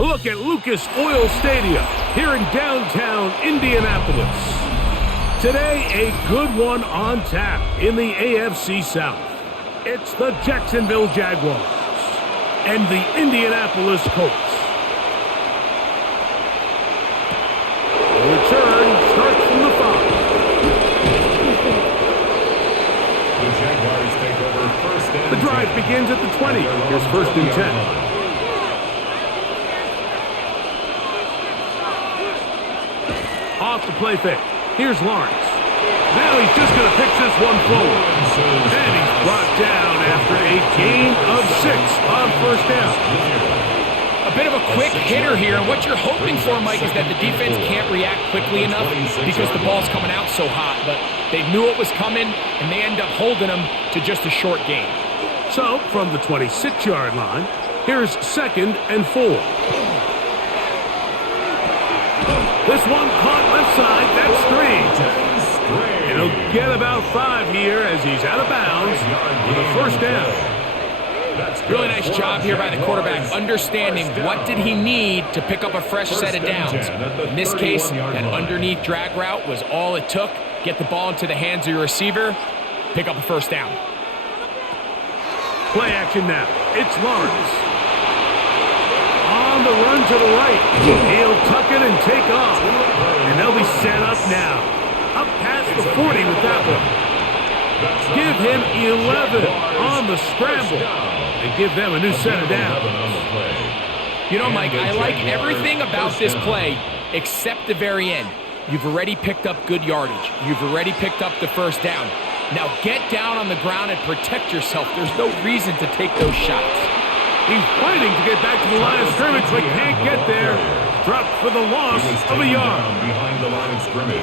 A look at Lucas Oil Stadium here in downtown Indianapolis. Today, a good one on tap in the AFC South. It's the Jacksonville Jaguars and the Indianapolis Colts. The return starts from the 5. The Jaguars take over first and The drive begins at the 20. Here's first and 10. Off the play fake. Here's Lawrence. Now he's just going to pitch this one forward. And he's brought down after a gain of 6 on first down. A bit of a quick hitter here, and what you're hoping for, Mike, is that the defense can't react quickly enough because the ball's coming out so hot. But they knew it was coming, and they end up holding them to just a short gain. So, from the 26-yard line, here's second and 4. This one caught left side. That's 3. He'll get about 5 here as he's out of bounds with a first down. Really nice job here by the quarterback, understanding what did he need to pick up a fresh set of downs. In this case, that underneath drag route was all it took. Get the ball into the hands of your receiver, pick up a first down. Play action now. It's Lawrence. On the run to the right. He'll tuck it and take off. And they'll be set up now. Up past the 40 with that one. Give him 11 on the scramble. And give them a new set of downs. You know, Mike, I like everything about this play except the very end. You've already picked up good yardage. You've already picked up the first down. Now get down on the ground and protect yourself. There's no reason to take those shots. He's fighting to get back to the line of scrimmage, but can't get there. Dropped for the loss of a yard.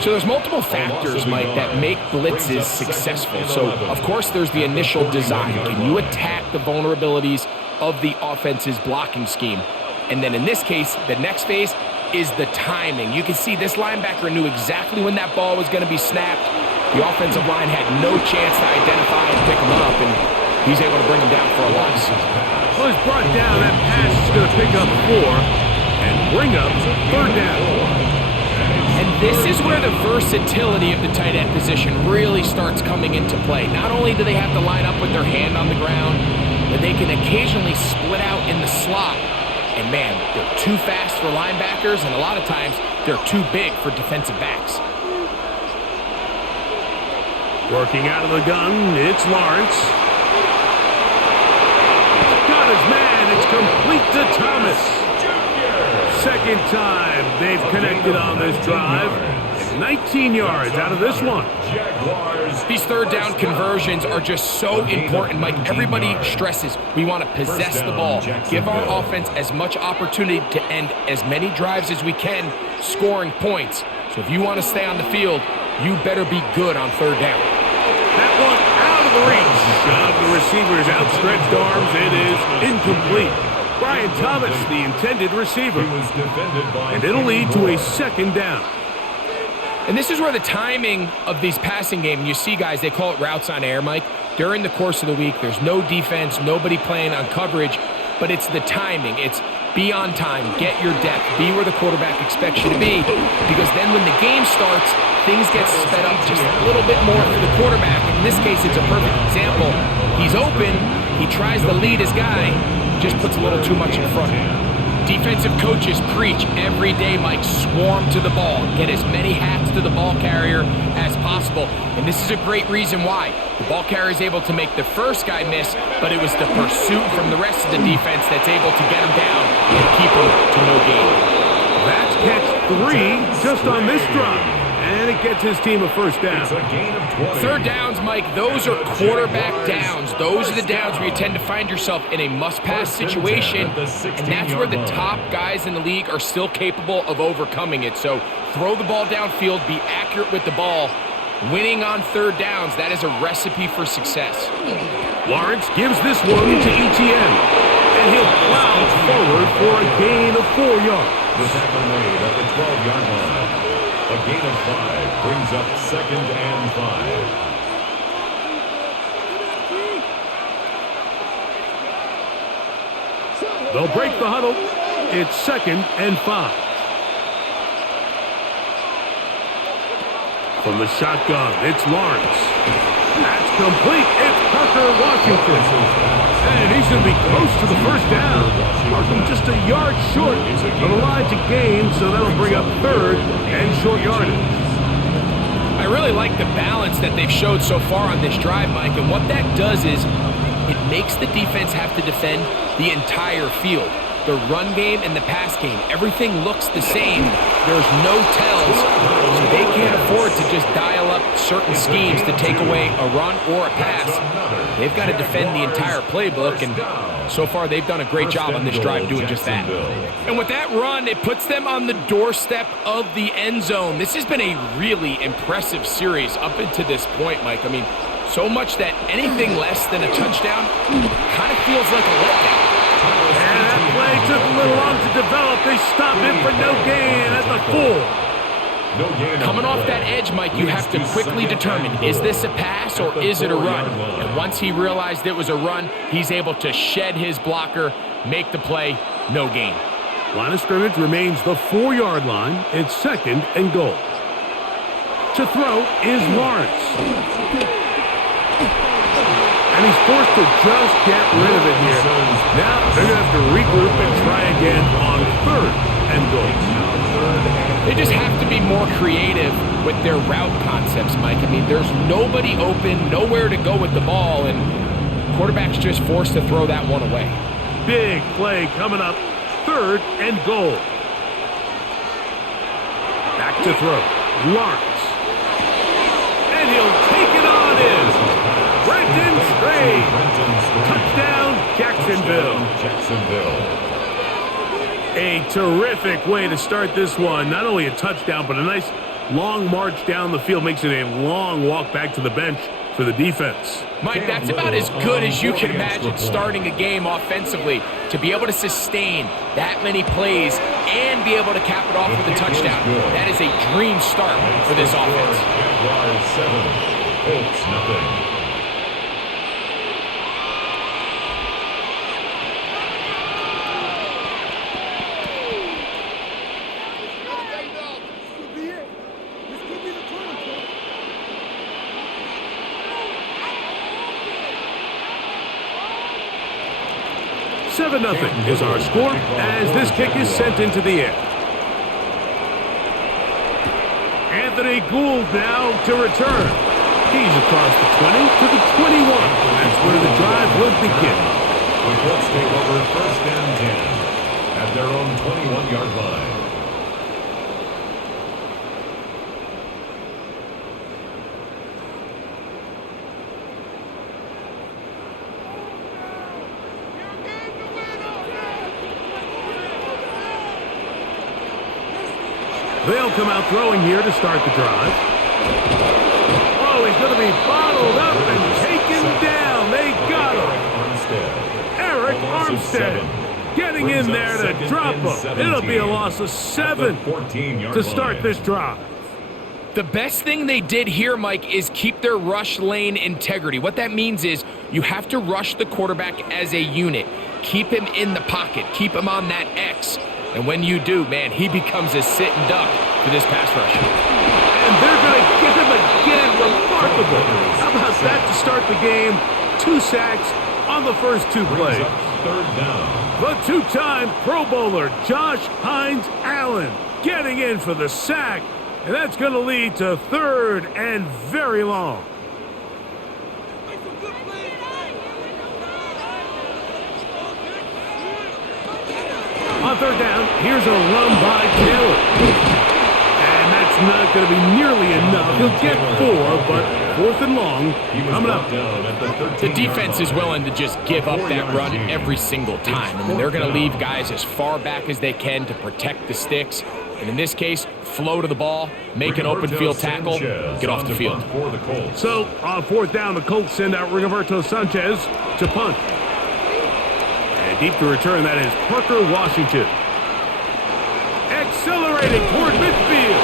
So there's multiple factors, Mike, that make blitzes successful. So, of course, there's the initial design. Can you attack the vulnerabilities of the offense's blocking scheme? And then in this case, the next phase is the timing. You can see this linebacker knew exactly when that ball was going to be snapped. The offensive line had no chance to identify and pick him up, and he's able to bring him down for a loss. Well, he's brought down. That pass is going to pick up 4 and bring up third down. And this is where the versatility of the tight end position really starts coming into play. Not only do they have to line up with their hand on the ground, but they can occasionally split out in the slot. And man, they're too fast for linebackers, and a lot of times they're too big for defensive backs. Working out of the gun, it's Lawrence. Got his man, it's complete to Thomas. Second time they've connected on this drive. 19 yards out of this one. These third down conversions are just so important, Mike. Everybody stresses we want to possess the ball, give our offense as much opportunity to end as many drives as we can, scoring points. So if you want to stay on the field, you better be good on third down. That one out of the reach of the receiver's outstretched arms. It is incomplete. Brian Thomas, the intended receiver. And it'll lead to a second down. And this is where the timing of these passing game, you see guys, they call it routes on air, Mike. During the course of the week, there's no defense, nobody playing on coverage, but it's the timing. It's be on time, get your depth, be where the quarterback expects you to be, because then when the game starts, things get sped up just a little bit more for the quarterback. In this case, it's a perfect example. He's open, he tries to lead his guy, just puts a little too much in front. Defensive coaches preach every day, Mike, swarm to the ball. Get as many hats to the ball carrier as possible. And this is a great reason why. The ball carrier is able to make the first guy miss, but it was the pursuit from the rest of the defense that's able to get him down and keep him to no gain. That's catch 3 just on this drive. And it gets his team a first down. Third downs, Mike, those are quarterback downs. Those are the downs where you tend to find yourself in a must-pass situation, and that's where the top guys in the league are still capable of overcoming it. So throw the ball downfield, be accurate with the ball. Winning on third downs, that is a recipe for success. Lawrence gives this one to ETN, and he'll plow forward for a gain of 4 yards. The tackle made at the 12-yard line. A gain of 5 brings up second and 5. They'll break the huddle. It's 2nd and 5. From the shotgun, it's Lawrence. That's complete. It's Parker Washington. And he's going to be close to the first down. Markham just a yard short of the line to gain, so that'll bring up 3rd and short yardage. I really like the balance that they've showed so far on this drive, Mike, and what that does is it makes the defense have to defend the entire field. The run game and the pass game, everything looks the same. There's no tells, so they can't afford to just dial up certain schemes to take away a run or a pass. They've got to defend the entire playbook, and so far they've done a great job on this drive doing just that. And with that run, it puts them on the doorstep of the end zone. This has been a really impressive series up until this point, Mike. I mean, so much that anything less than a touchdown kind of feels like a letdown. And that play took a little long to develop. They stopped it for no gain at the 4. Coming off that edge, Mike, you have to quickly determine, is this a pass or is it a run? And once he realized it was a run, he's able to shed his blocker, make the play, no gain. Line of scrimmage remains the 4-yard line. It's 2nd and goal. To throw is Lawrence. And he's forced to just get rid of it here. Now they're going to have to regroup and try again on 3rd and goal. They just have to be more creative with their route concepts, Mike. I mean, there's nobody open, nowhere to go with the ball, and quarterback's just forced to throw that one away. Big play coming up, 3rd and goal. Back to throw, Lawrence. And he'll take it on in. Brenton Trey. Touchdown, Jacksonville. A terrific way to start this one. Not only a touchdown, but a nice long march down the field. Makes it a long walk back to the bench for the defense. Mike, that's about as good as you can imagine starting a game offensively. To be able to sustain that many plays and be able to cap it off with a touchdown. That is a dream start for this offense. Jaguars 7, Colts nothing. Nothing is our score as this kick is sent into the air. Anthony Gould now to return. He's across the 20 to the 21. That's where the drive will begin. The Colts take over 1st and 10 at their own 21-yard line. They'll come out throwing here to start the drive. Oh, he's going to be bottled up and taken down. They got him. Eric Armstead getting in there to drop him. It'll be a loss of 7 to start this drive. The best thing they did here, Mike, is keep their rush lane integrity. What that means is you have to rush the quarterback as a unit. Keep him in the pocket. Keep him on that X. And when you do, man, he becomes a sitting duck for this pass rush. And they're going to get him again. Remarkable. How about that to start the game? 2 sacks on the first 2 plays. 3rd down. The 2-time Pro Bowler, Josh Hines Allen, getting in for the sack. And that's going to lead to 3rd and very long. On 3rd down, here's a run by Taylor. And that's not going to be nearly enough. He'll get 4, but 4th and long coming up. The defense is willing to just give up that run every single time. I mean, they're going to leave guys as far back as they can to protect the sticks. And in this case, flow to the ball, make an open field tackle, get off the field. So on 4th down, the Colts send out Rigoberto Sanchez to punt. And deep to return, that is Parker Washington. Accelerating toward midfield.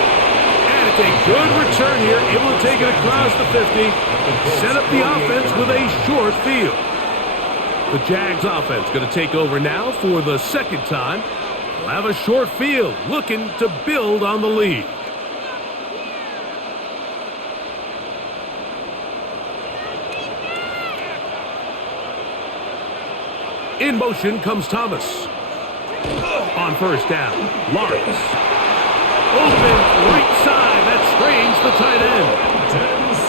And it's a good return here. Able to take it across the 50. Set up the offense with a short field. The Jags offense going to take over now for the 2nd time. They'll have a short field, looking to build on the lead. In motion comes Thomas. On first down, Lawrence. Open right side. That strains the tight end.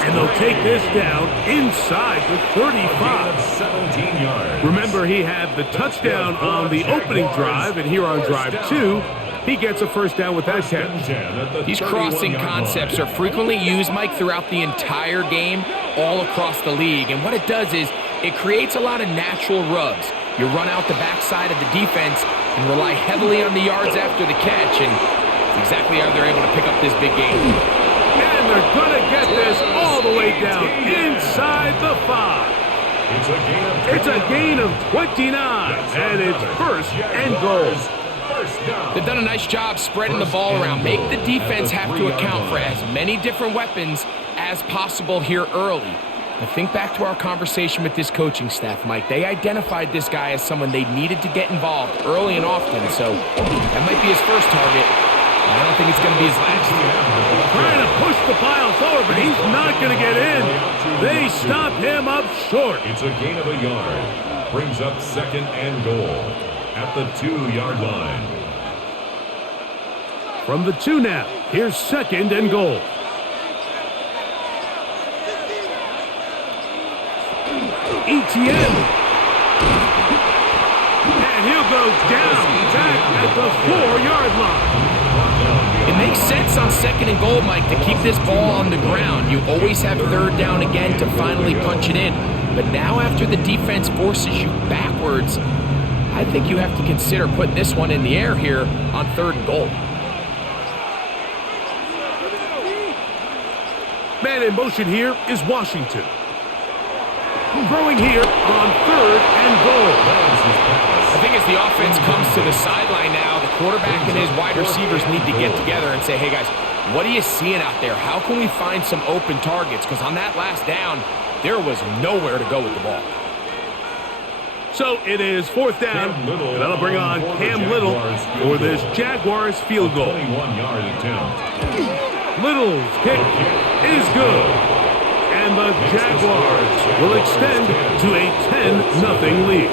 And they'll take this down inside the 35. 17 yards. Remember, he had the touchdown on the opening drive, and here on drive 2, he gets a first down with that catch. These crossing concepts are frequently used, Mike, throughout the entire game, all across the league. And what it does is it creates a lot of natural rubs. You run out the backside of the defense and rely heavily on the yards after the catch, and it's exactly how they're able to pick up this big game. And they're going to get this all the way down inside the 5. It's a gain of 29, and it's first and goal. They've done a nice job spreading the ball around. Make the defense have to account for as many different weapons as possible here early. Now think back to our conversation with this coaching staff, Mike. They identified this guy as someone they needed to get involved early and often, so that might be his first target. I don't think it's going to be his last. Trying to push the pile forward, but he's not going to get in. They stop him up short. It's a gain of a yard. Brings up second and goal at the 2-yard line. From the 2 now, here's second and goal. Etienne. And he'll go down back at the 4-yard line. It makes sense on second and goal, Mike, to keep this ball on the ground. You always have third down again to finally punch it in. But now after the defense forces you backwards, I think you have to consider putting this one in the air here on third and goal. Man in motion here is Washington. Throwing here on third and goal. I think as the offense comes to the sideline now, the quarterback and his wide receivers need to get together and say, hey guys, what are you seeing out there? How can we find some open targets? Because on that last down, there was nowhere to go with the ball. So it is fourth down, and that'll bring on Cam Little for this Jaguars field goal. 21-yard attempt. Little's kick is good. And the Jaguars will extend to a 10-0 lead.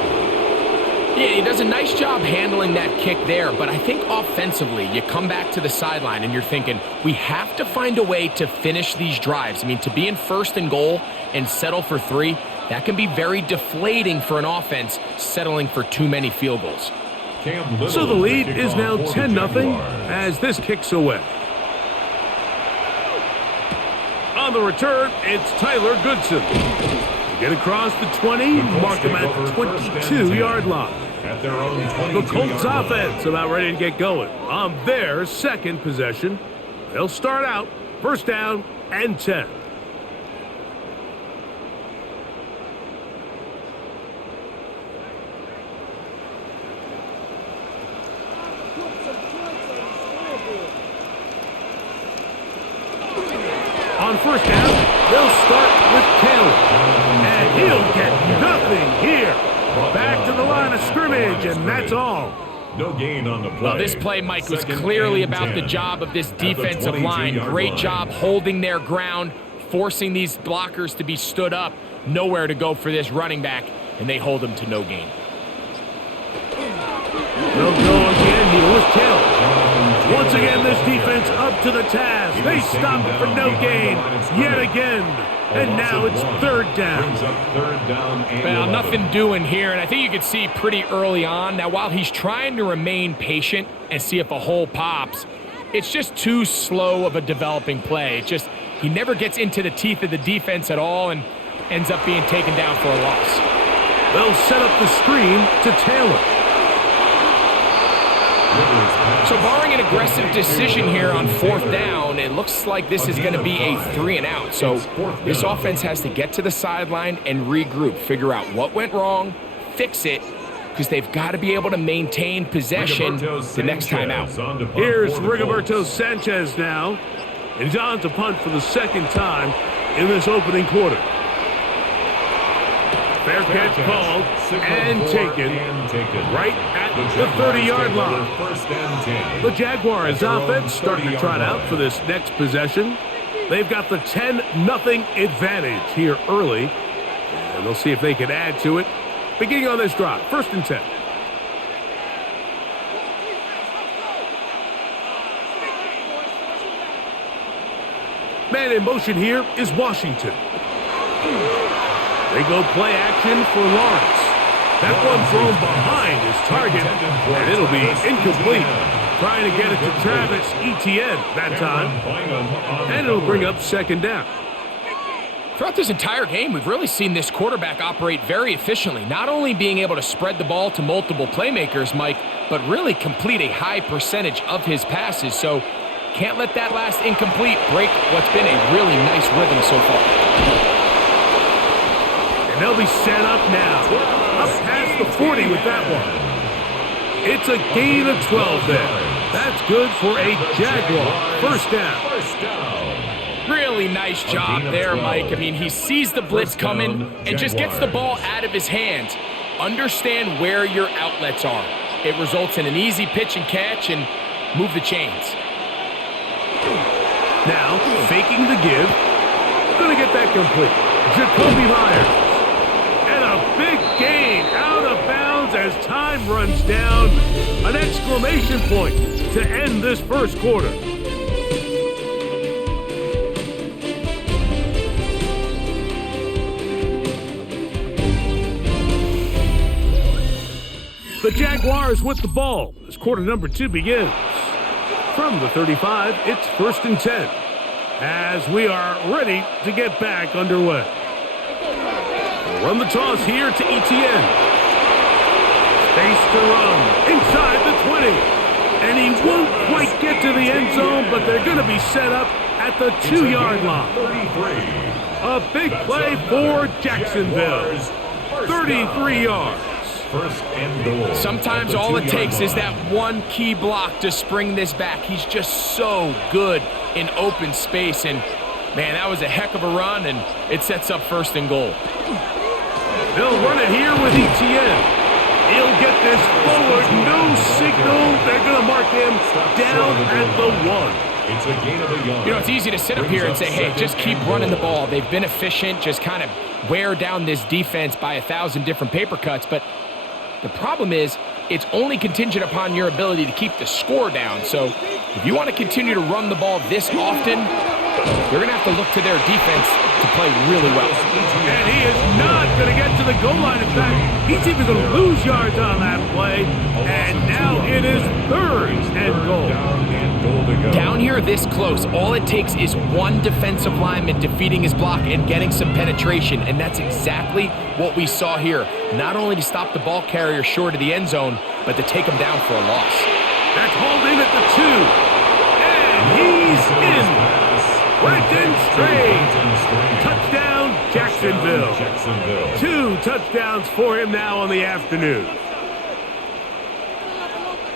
Yeah, he does a nice job handling that kick there, but I think offensively, you come back to the sideline and you're thinking, we have to find a way to finish these drives. I mean, to be in first and goal and settle for 3, that can be very deflating for an offense settling for too many field goals. So the lead is now 10-0 as this kicks away. On the return, it's Tyler Goodson. Get across the 20, mark him at the 22-yard line. The Colts offense about ready to get going on their second possession. They'll start out first down and 10. On first down, they'll start with Taylor. And he'll get nothing here. Back to the line of scrimmage, and that's all. No gain on the play. Well, this play, Mike, was clearly about the job of this defensive line. Great job holding their ground, forcing these blockers to be stood up. Nowhere to go for this running back, and they hold him to no gain. They'll go again. He was Taylor. Once again, this defense up to the task. They stop it for no gain yet again. And now it's third down. Well, nothing doing here, and I think you can see pretty early on. Now, while he's trying to remain patient and see if a hole pops, it's just too slow of a developing play. It just, he never gets into the teeth of the defense at all and ends up being taken down for a loss. They'll set up the screen to Taylor. So barring an aggressive decision here on fourth down, it looks like this is going to be a 3-and-out. So this offense has to get to the sideline and regroup, figure out what went wrong, fix it, because they've got to be able to maintain possession the next time out. Here's Rigoberto Sanchez now. And he's on to punt for the second time in this opening quarter. Fair catch called and taken right at at the 30-yard line. First and 10. The Jaguars offense starting to trot out for this next possession. They've got the 10-0 advantage here early, and they'll see if they can add to it. Beginning on this drive, first and 10. Man in motion here is Washington. They go play action for Lawrence. That one thrown behind his target, and it'll be incomplete. Trying to get it to Travis Etienne that time, and it'll bring up second down. Throughout this entire game, we've really seen this quarterback operate very efficiently, not only being able to spread the ball to multiple playmakers, Mike, but really complete a high percentage of his passes. So can't let that last incomplete break what's been a really nice rhythm so far. And they'll be set up now. Up past the 40 with that one. It's a gain of 12 there. That's good for a Jaguar. First down. Really nice job there, Mike. I mean, he sees the blitz coming and just gets the ball out of his hands. Understand where your outlets are. It results in an easy pitch and catch and move the chains. Now, faking the give. Gonna get that complete. Jacoby Myers. And a big gain out of bounds as time runs down. An exclamation point to end this first quarter. The Jaguars with the ball as quarter number 2 begins. From the 35, it's first and 10 as we are ready to get back underway. We'll run the toss here to Etienne. Space to run inside the 20. And he won't quite get to the end zone, but they're going to be set up at the 2-yard line. A big play for Jacksonville. 33 yards. First and goal. Sometimes all it takes is that one key block to spring this back. He's just so good in open space. And, man, that was a heck of a run, and it sets up first and goal. They'll run it here with Etienne. He'll get this forward. No signal. They're going to mark him down at the 1. It's a gain of a yard. You know, it's easy to sit up here and say, hey, just keep running the ball. They've been efficient, just kind of wear down this defense by 1,000 different paper cuts. But the problem is it's only contingent upon your ability to keep the score down. So if you want to continue to run the ball this often, you're going to have to look to their defense to play really well. And he is not going to get to the goal line. In fact, he's even going to lose yards on that play. And now it is third and goal. Down here this close, all it takes is one defensive lineman defeating his block and getting some penetration, and that's exactly what we saw here. Not only to stop the ball carrier short of the end zone, but to take him down for a loss. That's hauled in at the 2. And he's in. Brenton Strange. Touchdown, Jacksonville. 2 touchdowns for him now on the afternoon.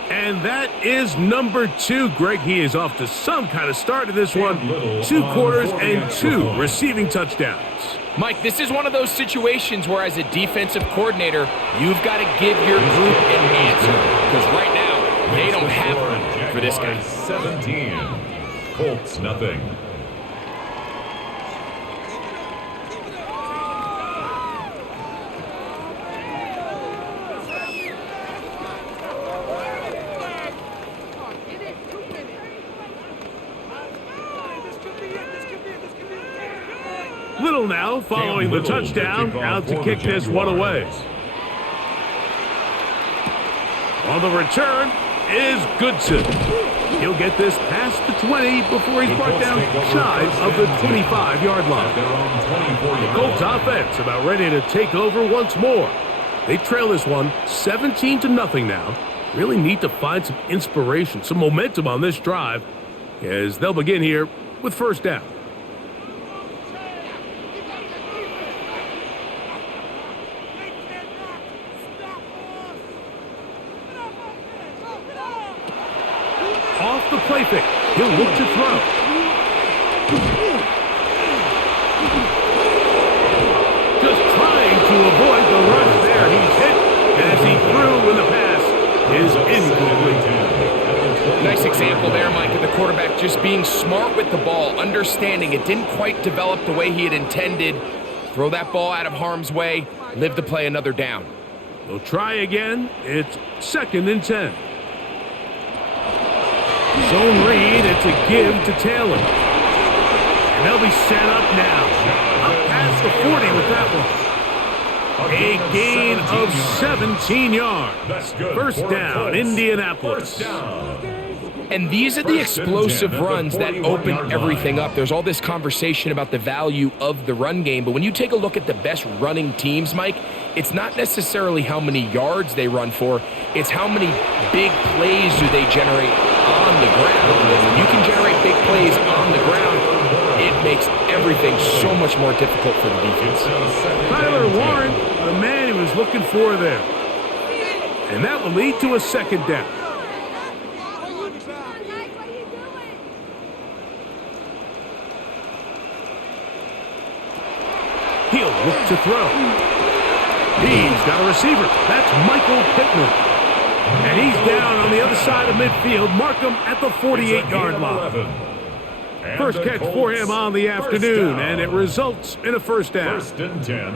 And that is number 2, Greg. He is off to some kind of start in this one. 2 quarters and 2 receiving touchdowns. Mike, this is one of those situations where as a defensive coordinator, you've got to give your group an answer. Because right now, they don't have one for this guy. 17. Colts, nothing. Little now following the touchdown, out to kick this one away. On the return is Goodson. He'll get this past the 20 before he's brought down shy of the 25-yard line. The Colts offense about ready to take over once more. They trail this one 17-0 now. Really need to find some inspiration, some momentum on this drive as they'll begin here with first down. Off the play fake. He'll look to throw. Just trying to avoid the rush there. He's hit as he threw in the pass. is incomplete. Nice example there, Mike, of the quarterback just being smart with the ball, understanding it didn't quite develop the way he had intended. Throw that ball out of harm's way, live to play another down. They'll try again. It's 2nd and 10. Zone read, it's a give to Taylor. And they'll be set up now. Up past the 40 with that one. A gain of 17 yards. First down, Indianapolis. And these are the explosive runs that open everything up. There's all this conversation about the value of the run game, but when you take a look at the best running teams, Mike, it's not necessarily how many yards they run for, it's how many big plays do they generate on the ground. And when you can generate big plays on the ground, it makes everything so much more difficult for the defense. Tyler Warren, the man he was looking for there. And that will lead to a 2nd down. He'll look to throw. He's got a receiver. That's Michael Pittman. And he's down on the other side of midfield. Mark him at the 48-yard line. First catch for him on the afternoon, and it results in a first down. It's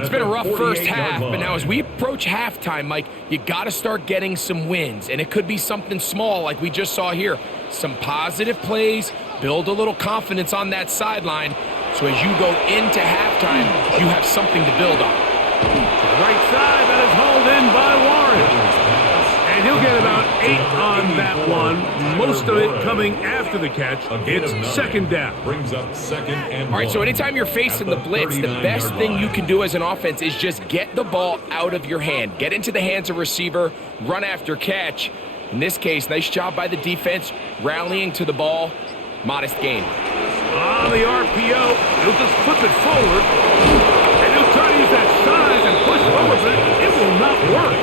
been a rough first half, but now as we approach halftime, Mike, you got to start getting some wins, and it could be something small like we just saw here. Some positive plays, build a little confidence on that sideline, so as you go into halftime, you have something to build on. Right side, that is hauled in by Warren. And he'll get about 8 on that one, most of it coming after the catch. It's 2nd down. Brings up 2nd and 1. All right, so anytime you're facing the blitz, the best thing you can do as an offense is just get the ball out of your hand. Get into the hands of receiver, run after catch. In this case, nice job by the defense, rallying to the ball. Modest gain. On the RPO, he'll just flip it forward. And he'll try to use that size and push forward, but it will not work.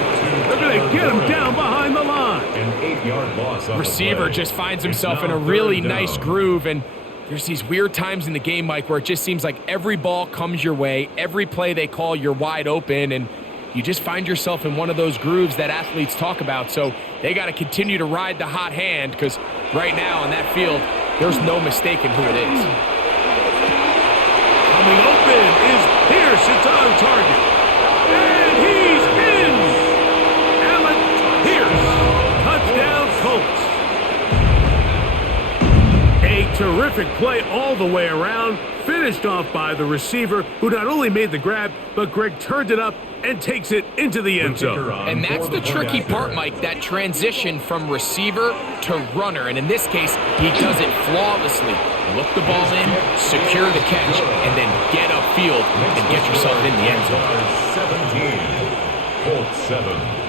They're going to get him down behind the line. An 8-yard loss. Receiver just finds himself in a really nice groove, and there's these weird times in the game, Mike, where it just seems like every ball comes your way, every play they call, you're wide open, and you just find yourself in one of those grooves that athletes talk about. So they got to continue to ride the hot hand, because right now on that field, there's no mistaking who it is. Coming open is Pierce. It's on target. And he's in. Alec Pierce. Touchdown, Colts. A terrific play all the way around. Finished off by the receiver, who not only made the grab, but Greg turned it up and takes it into the end zone. And that's the tricky part, Mike, that transition from receiver to runner. And in this case, he does it flawlessly. Look the ball in, secure the catch, and then get upfield and get yourself in the end zone. 17, Colts 7.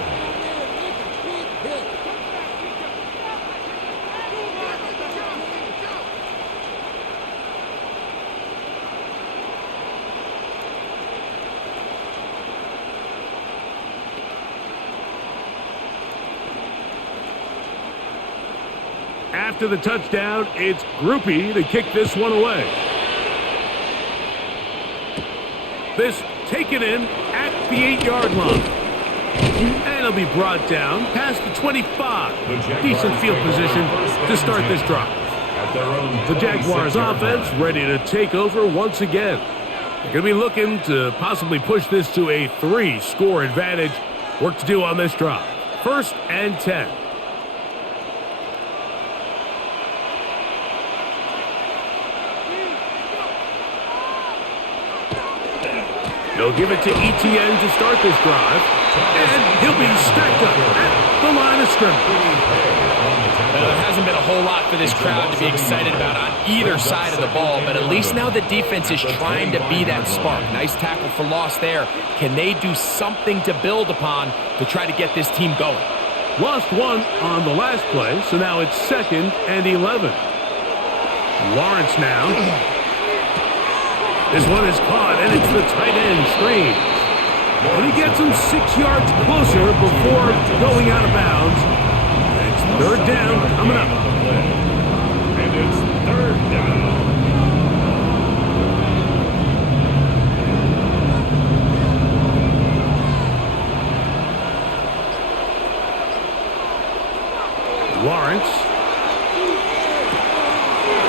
After the touchdown, it's Groupie to kick this one away. This taken in at the 8-yard line. And it'll be brought down past the 25. Decent field position to start this drive. The Jaguars offense ready to take over once again. They're going to be looking to possibly push this to a 3-score advantage. Work to do on this drive. 1st and 10. They'll give it to Etienne to start this drive. And he'll be stacked up at the line of scrimmage. There hasn't been a whole lot for this crowd to be excited about on either side of the ball, but at least now the defense is trying to be that spark. Nice tackle for loss there. Can they do something to build upon to try to get this team going? Lost one on the last play, so now it's 2nd and 11. Lawrence now. This one is caught, and it's the tight end screen. And he gets him 6 yards closer before going out of bounds. It's 3rd down coming up. And it's 3rd down.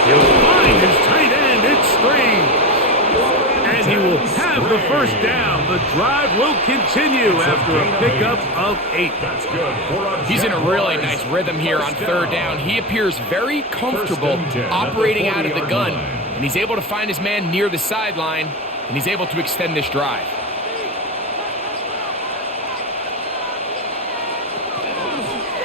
He'll find his tight end. It's Strange. And he will have the first down. The drive will continue after a pickup of 8. That's good. He's in a really nice rhythm here on third down. He appears very comfortable operating out of the gun, and he's able to find his man near the sideline, and he's able to extend this drive.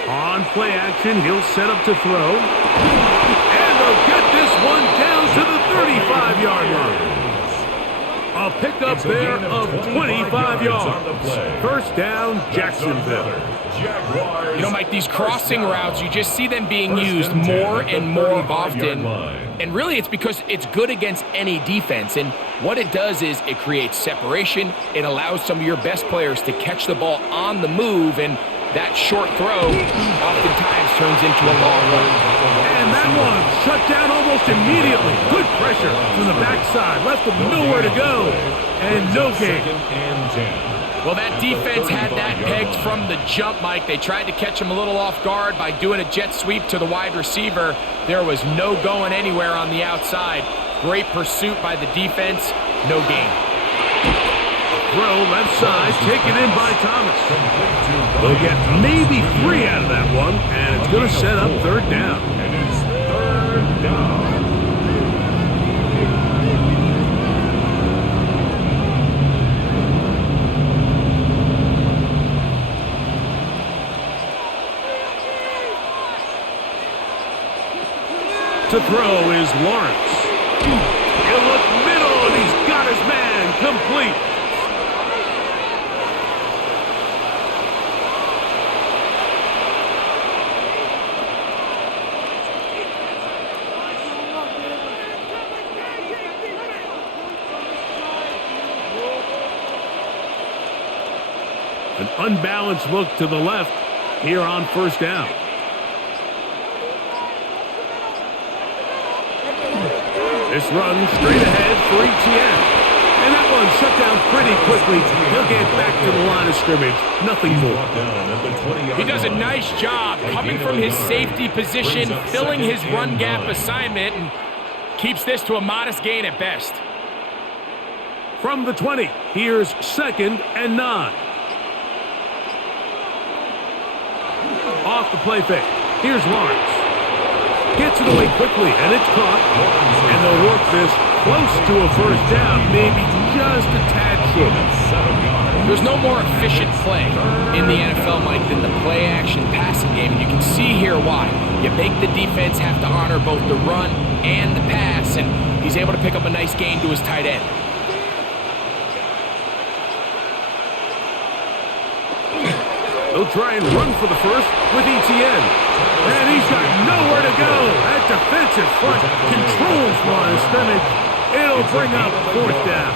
On play action, he'll set up to throw. And they'll get this one down to the 35-yard line. A pickup there of 25 yards. First down, Jacksonville. You know, Mike, these crossing routes, you just see them being used more and more often. And really, it's because it's good against any defense. And what it does is it creates separation. It allows some of your best players to catch the ball on the move. And that short throw oftentimes turns into a long run. And that one shut down almost immediately. Good pressure from the backside. Left them nowhere to go. And no gain. Well, that defense had that pegged from the jump, Mike. They tried to catch him a little off guard by doing a jet sweep to the wide receiver. There was no going anywhere on the outside. Great pursuit by the defense. No gain. Throw left side, taken in by Thomas. They'll get maybe 3 out of that one, and it's going to set up third down. And it's third down. To throw is Lawrence. He'll look middle, and he's got his man complete. An unbalanced look to the left here on first down. This run straight ahead for Etienne. And that one shut down pretty quickly. He'll get back to the line of scrimmage. Nothing more. He does a nice job coming from his safety position, filling his run gap assignment, and keeps this to a modest gain at best. From the 20, here's 2nd and 9. Off the play fake. Here's Lawrence. Gets it away quickly, and it's caught. And they'll work this close to a first down, maybe just a tad short. There's no more efficient play in the NFL, Mike, than the play-action passing game. And you can see here why. You make the defense have to honor both the run and the pass, and he's able to pick up a nice gain to his tight end. They'll try and run for the first with Etienne. And he's got nowhere to go. That defensive front controls the line of scrimmage. It'll bring up fourth down.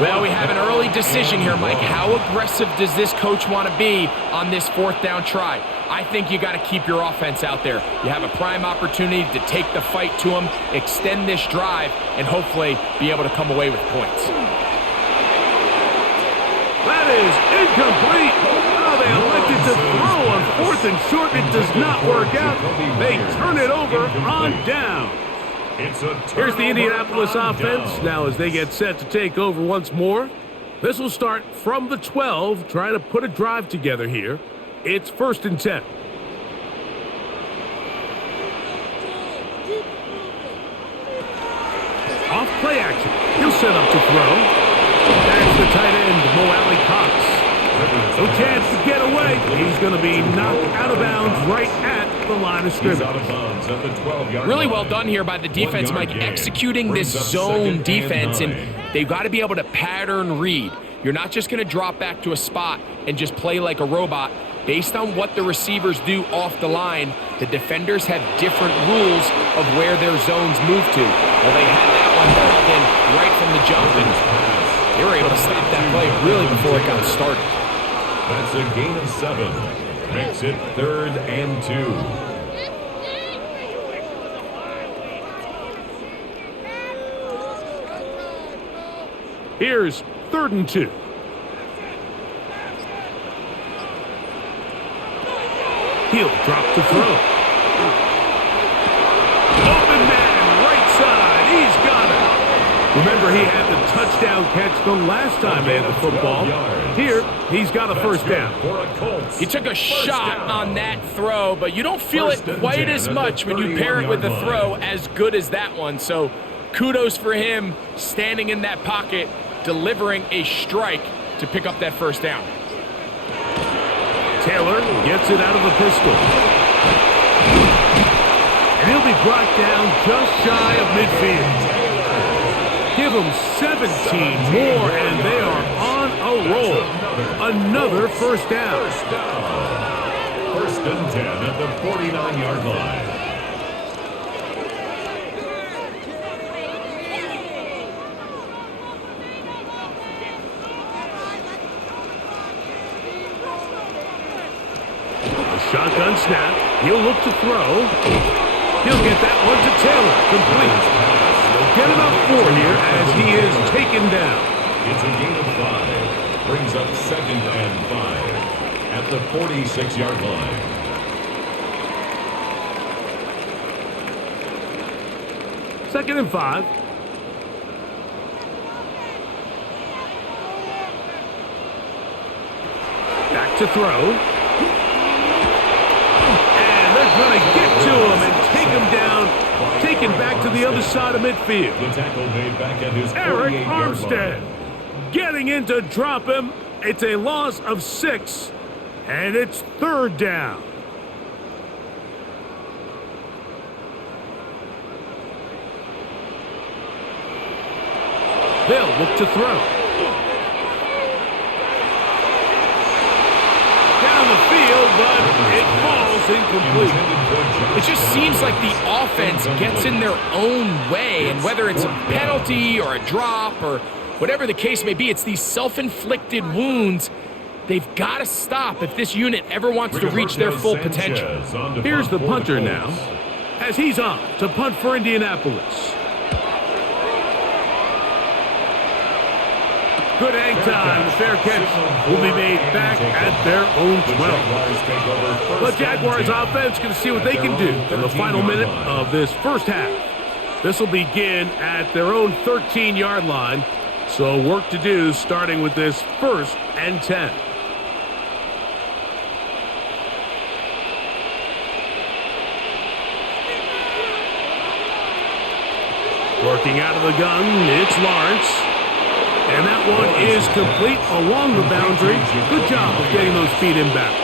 Well, we have an early decision here, Mike. How aggressive does this coach want to be on this fourth down try? I think you got to keep your offense out there. You have a prime opportunity to take the fight to them, extend this drive, and hopefully be able to come away with points. That is incomplete. Oh, they elected to throw on 4th and short. It does not work out. They turn it over on down. Here's the Indianapolis offense now as they get set to take over once more. This will start from the 12, trying to put a drive together here. It's 1st and 10. Off play action. He'll set up to throw. That's the tight end, Mo Alley Cox. No chance to get away. He's going to be knocked out of bounds right at the line of scrimmage. Really well done here by the defense, Mike, executing this zone defense, and they've got to be able to pattern read. You're not just going to drop back to a spot and just play like a robot. Based on what the receivers do off the line, the defenders have different rules of where their zones move to. Well, they had that one dialed in right from the jump, and they were able to stop that play really before it got started. That's a gain of 7. Makes it 3rd and 2. Here's 3rd and 2. He'll drop to throw. Open man, right side. He's got it. Remember, he had the touchdown catch the last time they had the football. Here, he's got a first down. He took a shot on that throw, but you don't feel it quite as much when you pair it with a throw as good as that one. So kudos for him standing in that pocket, delivering a strike to pick up that first down. Taylor gets it out of the pistol. And he'll be brought down just shy of midfield. Give them 17 more, and they are on a roll. Another first down. First and 10 at the 49-yard line. Shotgun snap. He'll look to throw. He'll get that one to Taylor. Complete. He'll get enough for here as he is taken down. It's a gain of 5. Brings up 2nd and 5 at the 46-yard line. Second and 5. Back to throw. Going to get to him and take him down, taken back to the other side of midfield. The tackle made back at his Eric 48-yard Armstead line. getting in to drop him. It's a loss of 6, and it's third down. They'll look to throw. Down the field, but it falls incomplete. It just seems like the offense gets in their own way, and whether it's a penalty or a drop or whatever the case may be, it's these self-inflicted wounds. They've got to stop if this unit ever wants to reach their full potential. Here's the punter now, as he's on to punt for Indianapolis. Good hang time. The fair catch will be made back at their own 12. The Jaguars offense going to see what they can do in the final minute of this first half. This will begin at their own 13-yard line. So work to do starting with this 1st and 10. Working out of the gun, it's Lawrence. And that one is complete along the boundary. Good job of getting those feet in bounds.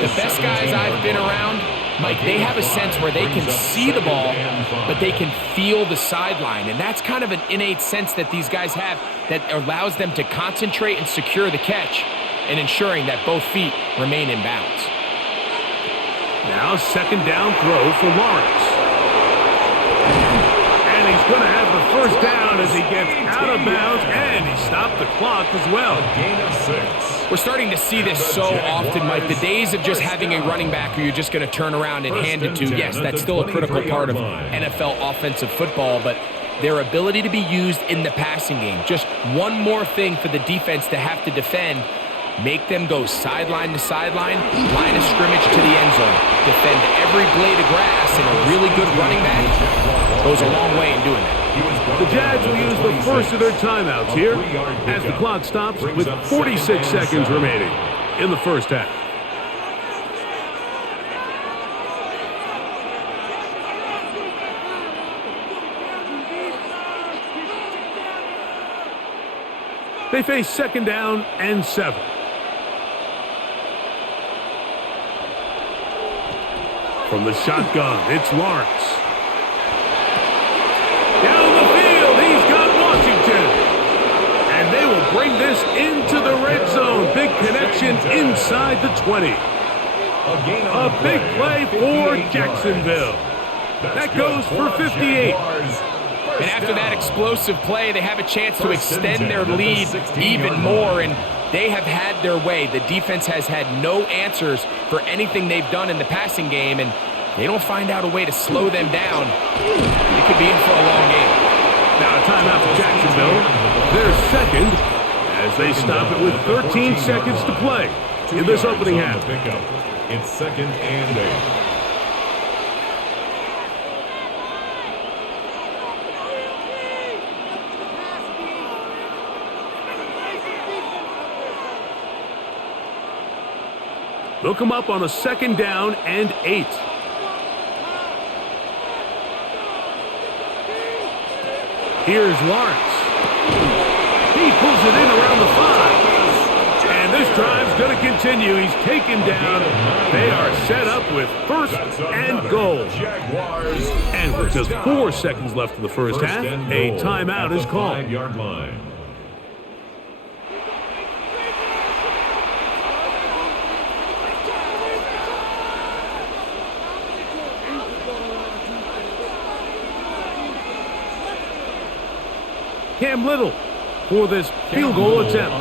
The best guys I've been around, Mike, they have a sense where they can see the ball, but they can feel the sideline. And that's kind of an innate sense that these guys have that allows them to concentrate and secure the catch and ensuring that both feet remain in bounds. Now second down throw for Lawrence. And he's going to have the first down as he gets out of bounds, and he stopped the clock as well. Gain of 6. We're starting to see this so often, Mike. The days of just having a running back who you're just going to turn around and hand it to, yes, that's still a critical part of NFL offensive football, but their ability to be used in the passing game, just one more thing for the defense to have to defend, make them go sideline to sideline, line of scrimmage to the end zone, defend every blade of grass, and a really good running back goes a long way in doing that. The Jags will use the first of their timeouts here as the clock stops with 46 seconds remaining in the first half. They face second down and 7. From the shotgun, it's Lawrence. Down the field, he's got Washington. And they will bring this into the red zone. Big connection inside the 20. A big play for Jacksonville. That goes for 58. And after that explosive play, they have a chance to extend their lead even more, and they have had their way. The defense has had no answers for anything they've done in the passing game, and they don't find out a way to slow them down. It could be in for a long game. Now a timeout for Jacksonville. Their second as they stop it with 13 seconds to play in this opening half. It's 2nd and 8. They'll come up on a 2nd down and 8. Here's Lawrence. He pulls it in around the 5. And this drive's going to continue. He's taken down. They are set up with 1st and goal. Jaguars. And with just 4 seconds left in the first half, a timeout is called. 5-yard line. Cam Little for this field goal attempt.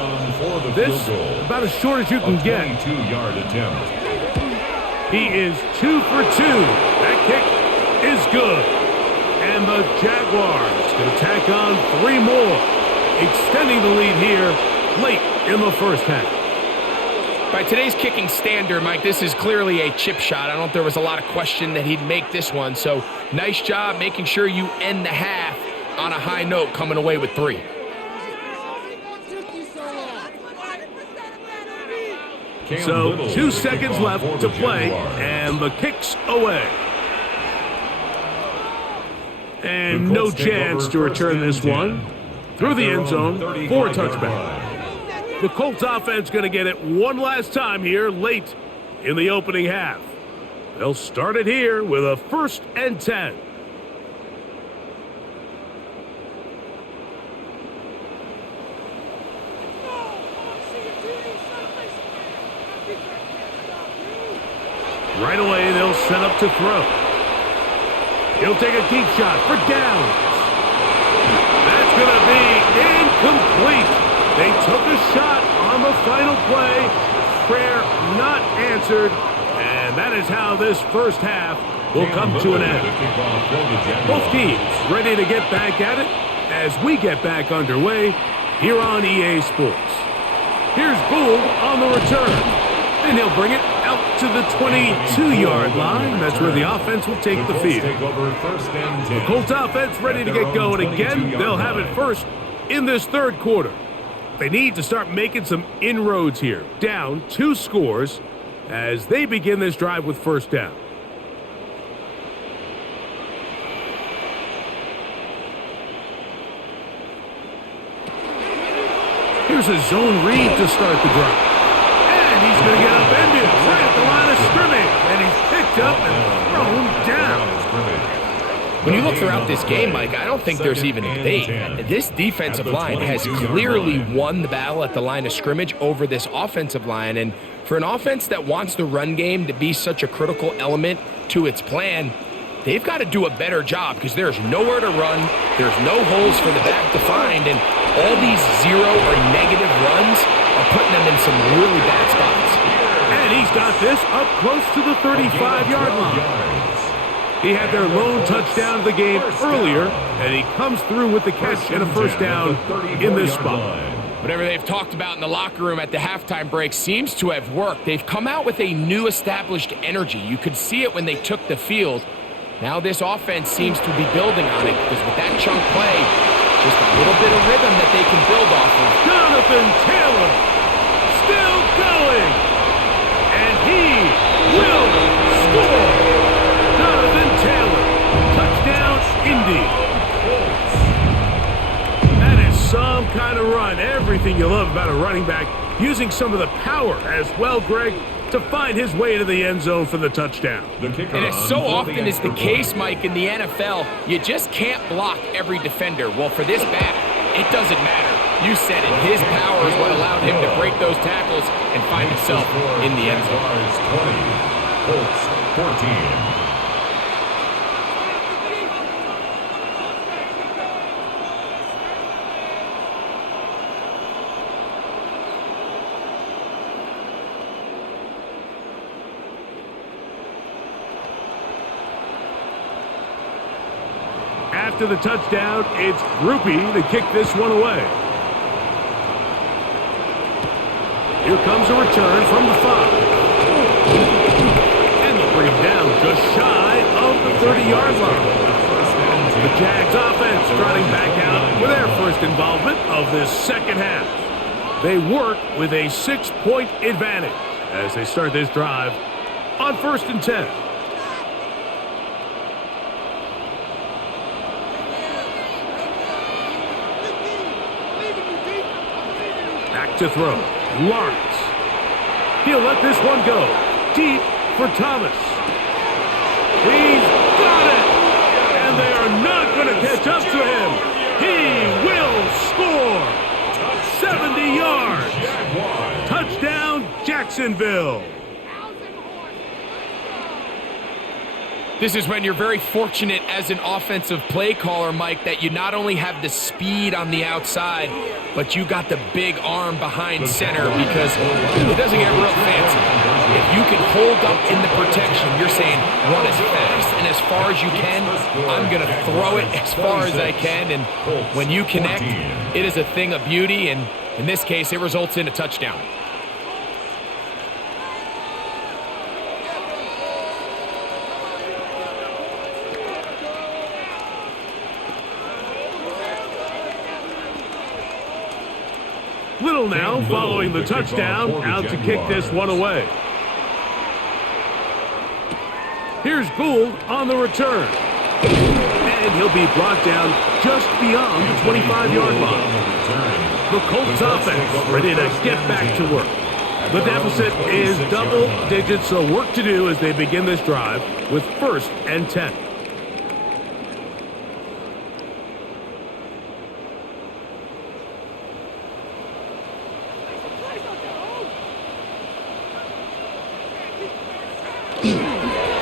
This about as short as you can get. 22-yard attempt. He is 2 for 2. That kick is good. And the Jaguars going to tack on 3 more, extending the lead here late in the first half. By today's kicking standard, Mike, this is clearly a chip shot. I don't think there was a lot of question that he'd make this one. So nice job making sure you end the half on a high note, coming away with 3. So 2 seconds left to play, and the kick's away. And no chance to return this one through the end zone for a touchback. The Colts offense going to get it one last time here late in the opening half. They'll start it here with a 1st and 10. Right away, they'll set up to throw. He'll take a deep shot for downs. That's going to be incomplete. They took a shot on the final play. Prayer not answered. And that is how this first half will come to an end. Both teams ready to get back at it as we get back underway here on EA Sports. Here's Gould on the return. And he'll bring it out to the 22-yard line. That's where the offense will take the field. The Colts offense ready to get going again. They'll have it first in this third quarter. They need to start making some inroads here. Down 2 scores as they begin this drive with 1st down. Here's a zone read to start the drive. He's going to get upended right at the line of scrimmage. And he's picked up and thrown down. When you look throughout this game, Mike, I don't think there's even a debate. This defensive line has clearly won the battle at the line of scrimmage over this offensive line. And for an offense that wants the run game to be such a critical element to its plan, they've got to do a better job because there's nowhere to run. There's no holes for the back to find. And all these 0 or negative runs are putting them in some really bad spots. And he's got this up close to the 35-yard line. He had their lone touchdown of the game earlier, and he comes through with the catch and a 1st down in this spot. Whatever they've talked about in the locker room at the halftime break seems to have worked. They've come out with a new established energy. You could see it when they took the field. Now this offense seems to be building on it because with that chunk play, just a little bit of rhythm that they can build off of. Jonathan Taylor still going, and he will score. Jonathan Taylor, touchdown, Indy. That is some kind of run. Everything you love about a running back, using some of the power as well, Greg, to find his way to the end zone for the touchdown. And as so often is the case, Mike, in the NFL, you just can't block every defender. Well, for this back, it doesn't matter. You said it. His power is what allowed him to break those tackles and find himself in the end zone. Jaguars 20, Colts 14. After the touchdown, it's Groupie to kick this one away. Here comes a return from the 5. 30-yard line. The Jags offense trotting back out for their first involvement of this second half. They work with a 6-point advantage as they start this drive on 1st and 10. Back to throw. Lawrence. He'll let this one go. Deep for Thomas. He's got it! And they are not going to catch up to him. He will score. 70 yards. Touchdown, Jacksonville. This is when you're very fortunate as an offensive play caller, Mike, that you not only have the speed on the outside, but you got the big arm behind center, because it doesn't get real fancy. If you can hold up in the protection, you're saying run as fast and as far as you can. I'm going to throw it as far as I can, and when you connect, it is a thing of beauty, and in this case, it results in a touchdown. Little now following the touchdown, out to kick this one away. Here's Gould on the return. And he'll be brought down just beyond the 25-yard line. The Colts offense ready to get back to work. The deficit is double digits, so work to do as they begin this drive with 1st and 10.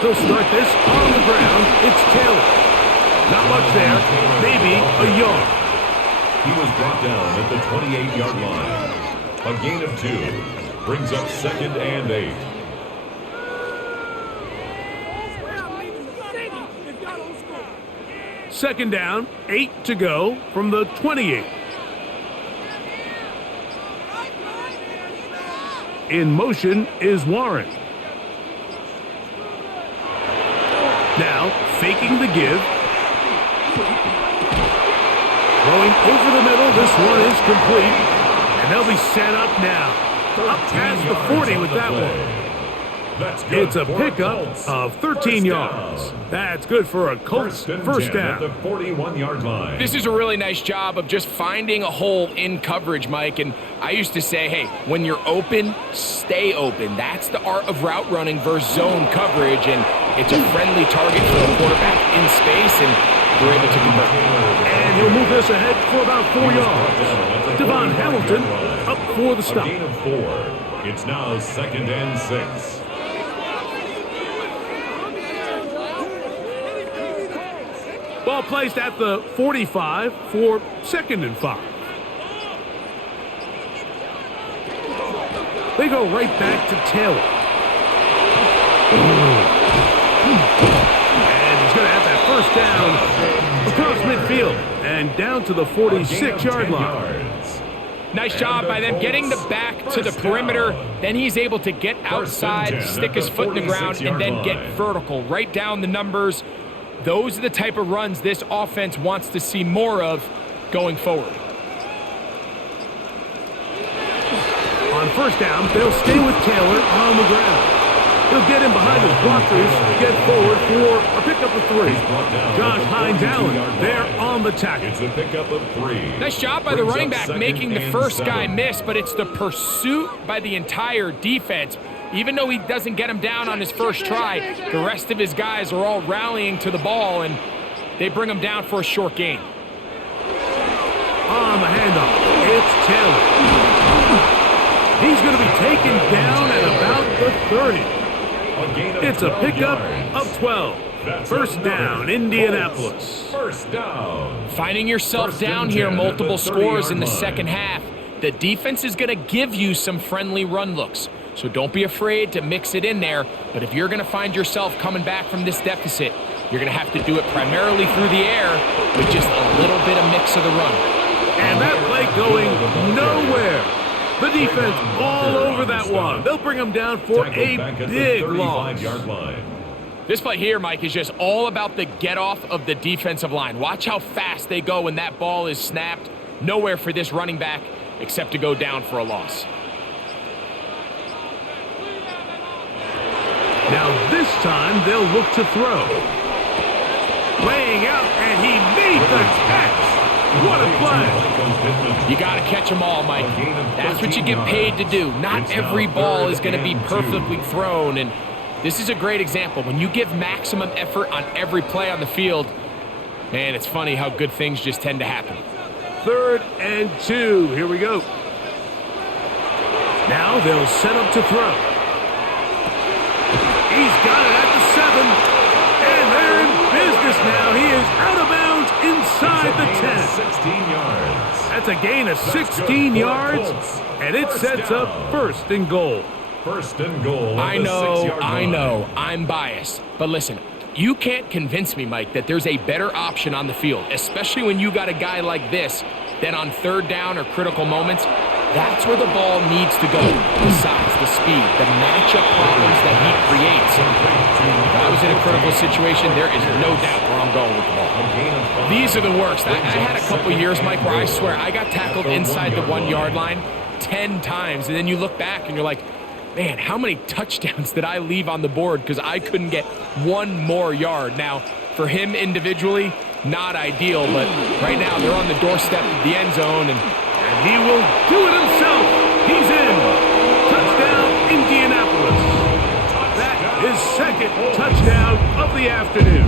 They'll start this on the ground. It's Taylor. Not much there. Maybe a yard. He was brought down at the 28-yard line. A gain of 2 brings up 2nd and 8. Second down, 8 to go from the 28. In motion is Warren. Now, faking the give. Throwing over the middle. This one is complete. And they'll be set up now. Up past the 40 with that one. It's a pickup of 13 yards. That's good for a Colts first down. At the 41-yard line. This is a really nice job of just finding a hole in coverage, Mike. And I used to say, hey, when you're open, stay open. That's the art of route running versus zone coverage. And it's a friendly target for the quarterback in space, and they're able to convert. And he'll move this ahead for about 4 yards. Devon Hamilton up for the stop. A gain of 4. It's now 2nd and 6. Ball placed at the 45 for 2nd and 5. They go right back to Taylor. And he's going to have that first down across midfield and down to the 46-yard line. Nice job by them getting the back to the perimeter. Then he's able to get outside, stick his foot in the ground, and then get vertical. Right down the numbers. Those are the type of runs this offense wants to see more of going forward. On first down, they'll stay with Taylor on the ground. He'll get in behind his blockers, get forward for a pickup of 3. Josh Hines Allen there on the tackle. It's a pickup of 3. Nice job by the running back making the first guy miss, but it's the pursuit by the entire defense. Even though he doesn't get him down on his first try, the rest of his guys are all rallying to the ball, and they bring him down for a short gain. On the handoff, it's Taylor. He's going to be taken down at about the 30. It's a pickup of 12. First down, Indianapolis. First down. Finding yourself down here, multiple scores in the second half. The defense is going to give you some friendly run looks. So don't be afraid to mix it in there. But if you're going to find yourself coming back from this deficit, you're going to have to do it primarily through the air with just a little bit of mix of the run. And that play going nowhere. The defense all over that one. They'll bring him down for a big loss. This play here, Mike, is just all about the get-off of the defensive line. Watch how fast they go when that ball is snapped. Nowhere for this running back except to go down for a loss. Now this time they'll look to throw. Laying out, and he made the catch. What a play. You got to catch them all, Mike. That's what you get paid to do. Not every ball is going to be perfectly thrown, and this is a great example. When you give maximum effort on every play on the field, man, it's funny how good things just tend to happen. 3rd and 2. Here we go. Now they'll set up to throw. He's got it at the 7. And they're in business now. He is out of bounds inside the 10. 16 yards. That's a gain of 16 yards, and it sets up 1st and goal. 1st and goal. I know, I'm biased. But listen, you can't convince me, Mike, that there's a better option on the field, especially when you got a guy like this, that on 3rd down or critical moments, that's where the ball needs to go. The size, the speed, the matchup problems that he creates. If I was in a critical situation, there is no doubt where I'm going with the ball. These are the worst. I had a couple years, Mike, where I swear I got tackled inside the 1-yard line 10 times, and then you look back and you're like, man, how many touchdowns did I leave on the board because I couldn't get one more yard? Now, for him individually, not ideal, but right now they're on the doorstep of the end zone, and he will do it himself. He's in. Touchdown, Indianapolis. That is 2nd touchdown of the afternoon.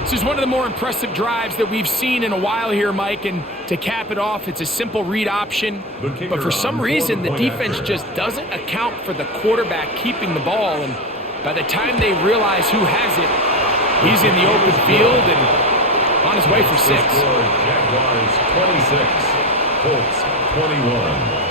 This is one of the more impressive drives that we've seen in a while here, Mike, and to cap it off, it's a simple read option, but for some reason, the defense just doesn't account for the quarterback keeping the ball, and by the time they realize who has it, he's in the open field and on his way for 6. Jaguars 26, Colts 21.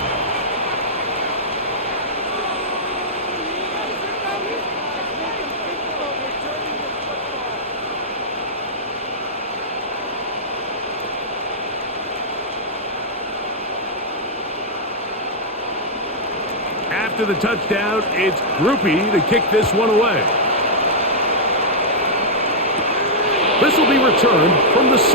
After the touchdown, it's Groupie to kick this one away. This will be returned from the 6.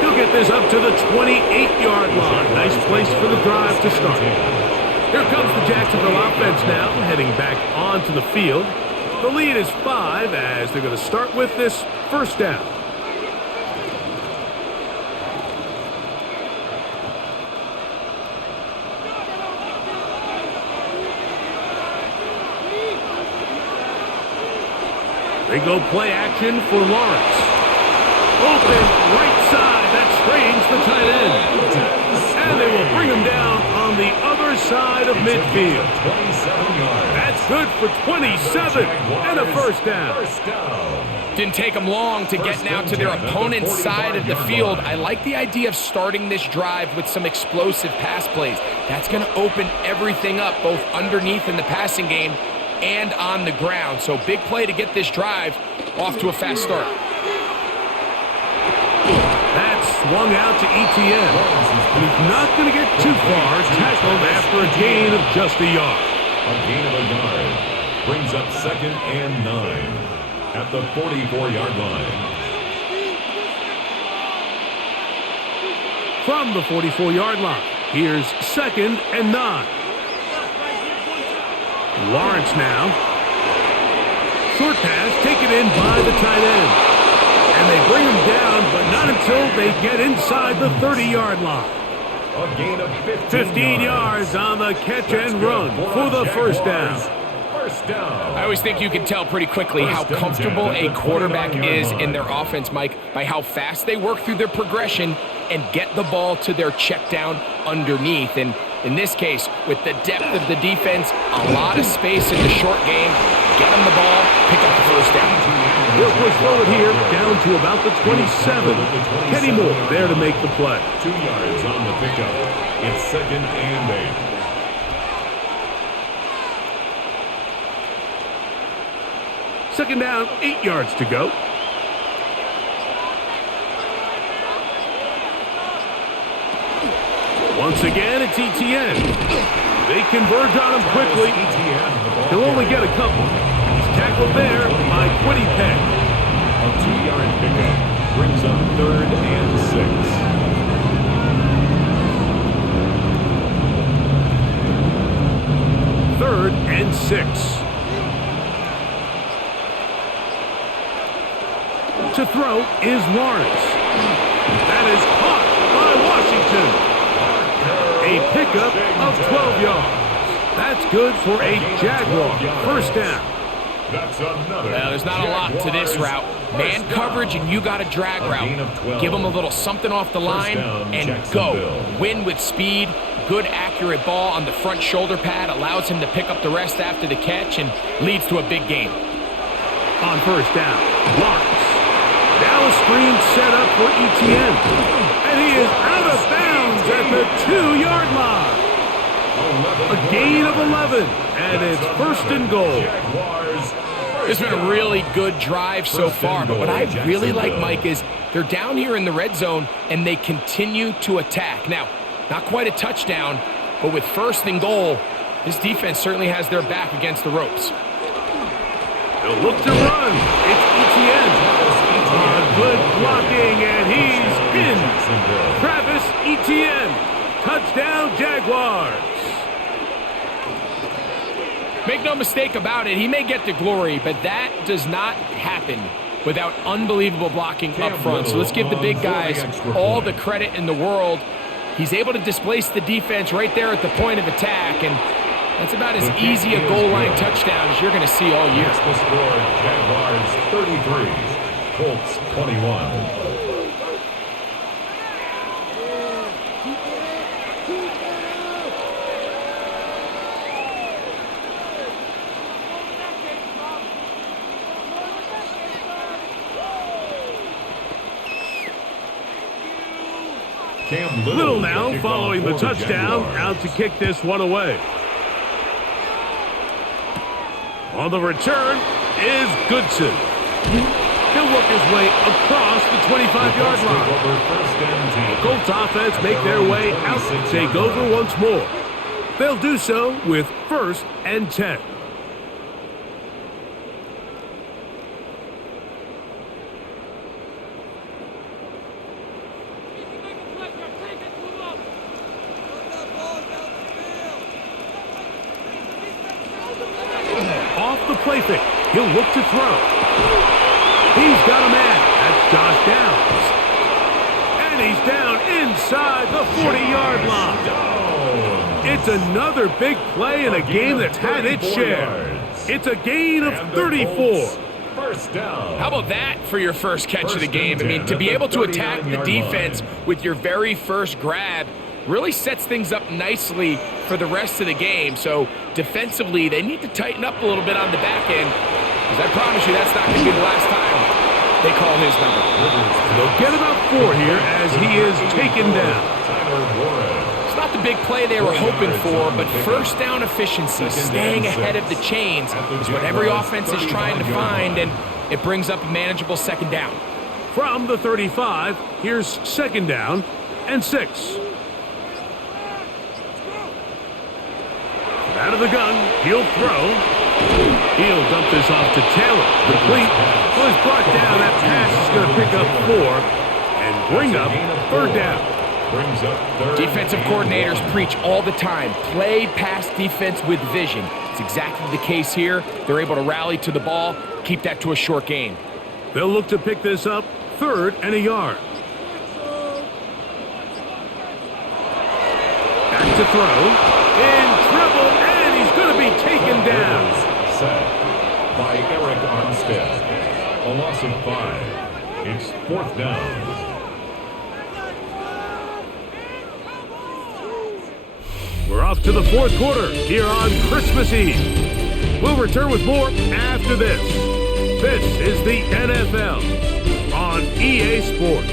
He'll get this up to the 28-yard line. Nice place for the drive to start. Here comes the Jacksonville offense now, heading back onto the field. The lead is 5 as they're going to start with this 1st down. They go play action for Lawrence. Open right side. That strains the tight end. And they will bring him down on the other side of midfield. 27 yards. That's good for 27 and a 1st down. Didn't take them long to get now to their opponent's side of the field. I like the idea of starting this drive with some explosive pass plays. That's going to open everything up, both underneath in the passing game and on the ground. So big play to get this drive off to a fast start. That's swung out to Etienne. But he's not going to get too far, tackled after a gain of just a yard. A gain of a yard brings up 2nd and 9 at the 44-yard line. From the 44-yard line, here's 2nd and 9. Lawrence now. Short pass taken in by the tight end. And they bring him down, but not until they get inside the 30-yard line. A gain of 15 yards on the catch and run for the 1st down. First down. I always think you can tell pretty quickly how comfortable a quarterback is in their offense, Mike, by how fast they work through their progression and get the ball to their check down underneath. And in this case, with the depth of the defense, a lot of space in the short game, get them the ball, pick up the 1st down. They'll push forward here down to about the 27. Kenny Moore there to make the play. 2 yards on the pickup. It's 2nd and 8. Second down, 8 yards to go. Once again, it's Etienne. They converge on him quickly. He'll only get a couple. He's tackled there by Winnipeg. A 2-yard pickup brings up 3rd and 6. 3rd and 6. To throw is Lawrence. That is caught by Washington. A pickup of 12 yards. That's good for a Jaguar first down. That's another. Well, there's not a lot to this route. Man coverage and you got a drag route. Give them a little something off the line and go. Win with speed. Good accurate ball on the front shoulder pad allows him to pick up the rest after the catch and leads to a big game. On first down, Lawrence. Now a screen set up for Etienne. And he is out of bounds at the 2-yard line. A gain of 11, and it's 1st and goal. It's been a really good drive so far, but what I really like, Mike, is they're down here in the red zone, and they continue to attack. Now, not quite a touchdown, but with 1st and goal, this defense certainly has their back against the ropes. They'll look to run. It's Etienne. Good blocking, and he's in. Travis Etienne. Touchdown, Jaguars. Make no mistake about it, he may get the glory, but that does not happen without unbelievable blocking up front. So let's give the big guys all the credit in the world. He's able to displace the defense right there at the point of attack, and that's about as easy a goal line touchdown as you're going to see all year. The score, Jaguars 33, Colts 21. Little now following the touchdown, out to kick this one away. On the return is Goodson. He'll work his way across the 25-yard line. The Colts offense make their way out to take over once more. They'll do so with 1st and 10. Off the play fake, he'll look to throw. He's got a man. That's Josh Downs. And he's down inside the 40-yard line. It's another big play in a game that's had its share. It's a gain of 34. First down. How about that for your first catch of the game? I mean, to be able to attack the defense with your very first grab really sets things up nicely for the rest of the game. So defensively, they need to tighten up a little bit on the back end, because I promise you that's not going to be the last time they call his number. They'll get about 4 here as he is taken down. It's not the big play they were hoping for, but first down efficiency, staying ahead of the chains, is what every offense is trying to find, and it brings up a manageable 2nd down. From the 35, here's 2nd down and 6. Out of the gun, he'll throw. He'll dump this off to Taylor. Complete. Was brought down. That pass is going to pick up 4 and bring up 3rd down. Defensive coordinators preach all the time. Play pass defense with vision. It's exactly the case here. They're able to rally to the ball, keep that to a short gain. They'll look to pick this up 3rd and a yard. Back to throw. In trouble, and he's going to be taken down. Set by Eric Armstead. A loss of 5. It's 4th down. We're off to the 4th quarter here on Christmas Eve. We'll return with more after this. This is the NFL on EA Sports.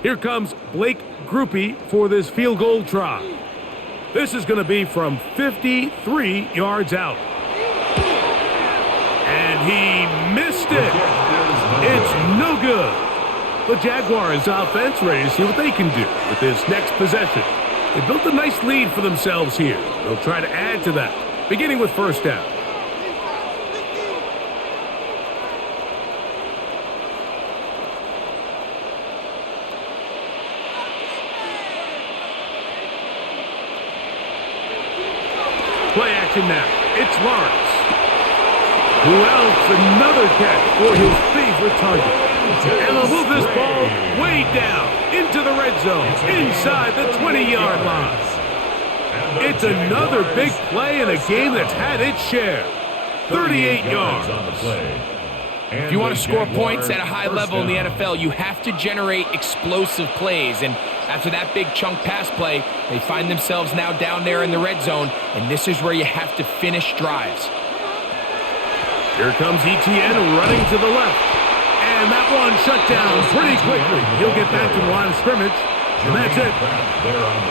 Here comes Blake Grupe for this field goal try. This is going to be from 53 yards out. And he missed it. It's no good. The Jaguars offense ready to see what they can do with this next possession. They built a nice lead for themselves here. They'll try to add to that, beginning with first down. Play action now. It's Lawrence. Who else? Another catch for his favorite target. And they'll move this ball way down into the red zone, inside the 20-yard line. It's another big play in a game that's had its share. 38 yards. If you want to score points at a high level in the NFL, you have to generate explosive plays. And after that big chunk pass play, they find themselves now down there in the red zone, and this is where you have to finish drives. Here comes Etienne running to the left. And that one shut down pretty quickly. He'll get back to the line of scrimmage, and that's it.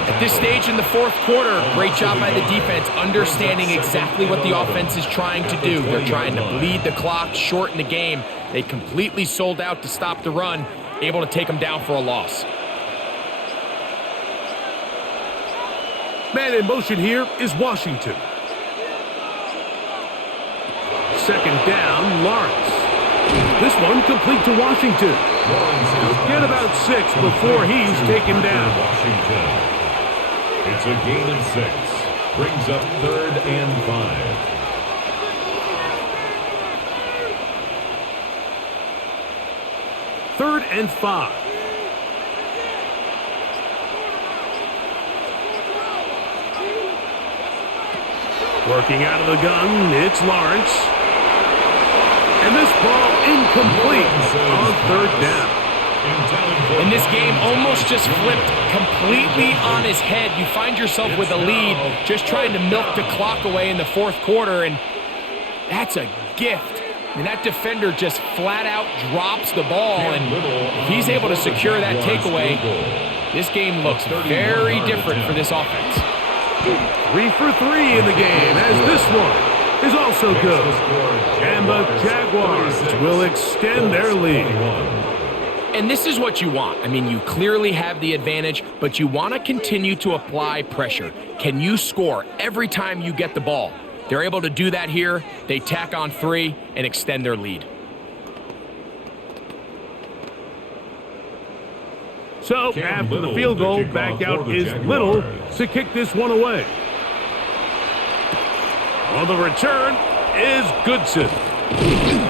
At this stage in the fourth quarter, great job by the defense, understanding exactly what the offense is trying to do. They're trying to bleed the clock, shorten the game. They completely sold out to stop the run, able to take them down for a loss. Man in motion here is Washington. Second down, Lawrence. This one complete to Washington. He'll get about 6 before he's taken down. Washington. It's a gain of 6. Brings up 3rd and 5. Third and 5. Working out of the gun, it's Lawrence. And this ball incomplete on 3rd down. And this game almost just flipped completely on his head. You find yourself with a lead, just trying to milk the clock away in the fourth quarter, and that's a gift. I mean, that defender just flat out drops the ball, and if he's able to secure that takeaway, this game looks very different for this offense. 3 for 3 in the game, as this one is also good. And the Jaguars will extend their lead. And this is what you want. I mean, you clearly have the advantage, but you want to continue to apply pressure. Can you score every time you get the ball? They're able to do that here. They tack on 3 and extend their lead. So, after the field goal, back out is Little to kick this one away. On the return is Goodson.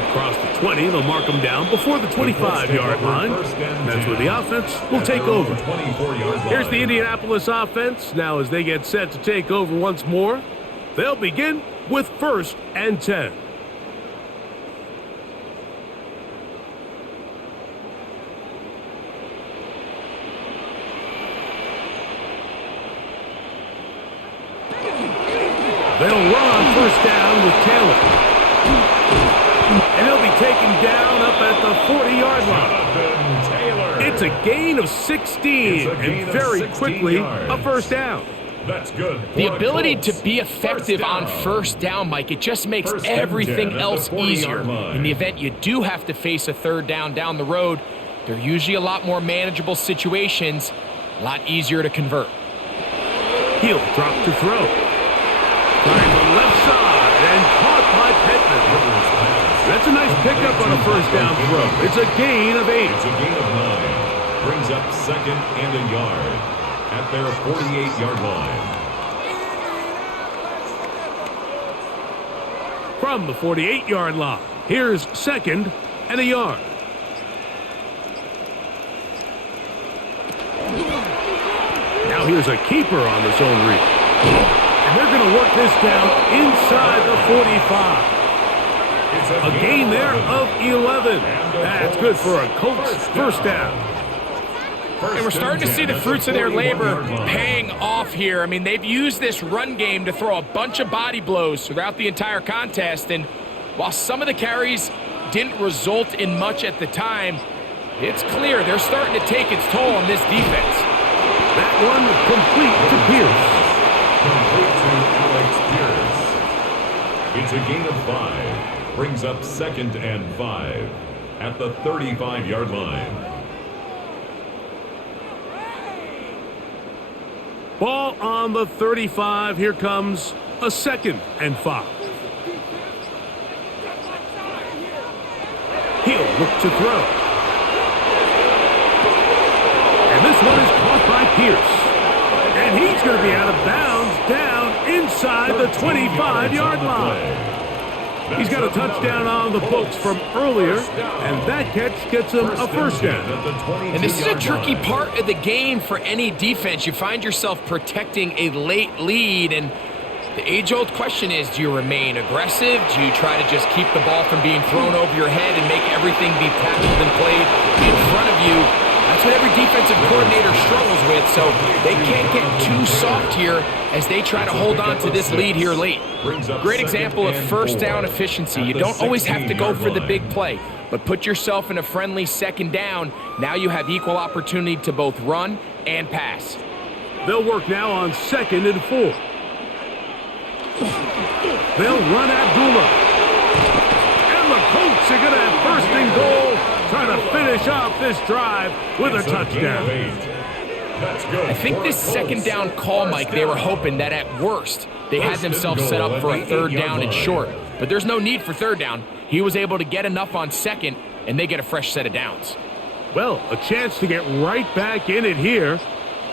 Across the 20, they'll mark him down before the 25-yard line. That's where the offense will take over. Here's the Indianapolis offense. Now as they get set to take over once more, they'll begin with 1st and 10. They'll run on 1st down with Taylor. And he'll be taken down up at the 40-yard line. It's a gain of 16, and very quickly a 1st down. That's good. The ability to be effective on 1st down, Mike, it just makes everything else easier. In the event you do have to face a 3rd down the road, they're usually a lot more manageable situations, a lot easier to convert. He'll drop to throw. Trying the left side and caught by Pittman. That's a nice pickup on a 1st down throw. It's a gain of 8. It's a gain of 9. Brings up 2nd and a yard at their 48-yard line. From the 48-yard line, here's 2nd and a yard. Now here's a keeper on the zone read. And they're going to work this down inside the 45. A gain there of 11. That's good for a Colts 1st down. And we're starting to see the fruits of their labor paying off here. I mean, they've used this run game to throw a bunch of body blows throughout the entire contest. And while some of the carries didn't result in much at the time, it's clear they're starting to take its toll on this defense. That one complete to Pierce. complete to Alex Pierce. It's a gain of 5. Brings up 2nd and 5 at the 35-yard line. Ball on the 35. Here comes a 2nd and 5. He'll look to throw. And this one is caught by Pierce. And he's going to be out of bounds down inside the 25-yard line. He's got a touchdown on the books from earlier, and that catch gets him a first down. And this is a tricky part of the game for any defense. You find yourself protecting a late lead, and the age-old question is, do you remain aggressive? Do you try to just keep the ball from being thrown over your head and make everything be tackled and played in front of you? That's what every defensive coordinator struggles with, so they can't get too soft here as they try to hold on to this lead here late. Great example of first down efficiency. You don't always have to go for the big play, but put yourself in a friendly 2nd down. Now you have equal opportunity to both run and pass. They'll work now on 2nd and 4. They'll run Abdullah. And the Colts are going to have 1st and goal, trying to finish off this drive with a touchdown. I think this 2nd down call, Mike, they were hoping that at worst they had themselves set up for a 3rd down and short. But there's no need for 3rd down. He was able to get enough on 2nd, and they get a fresh set of downs. Well, a chance to get right back in it here.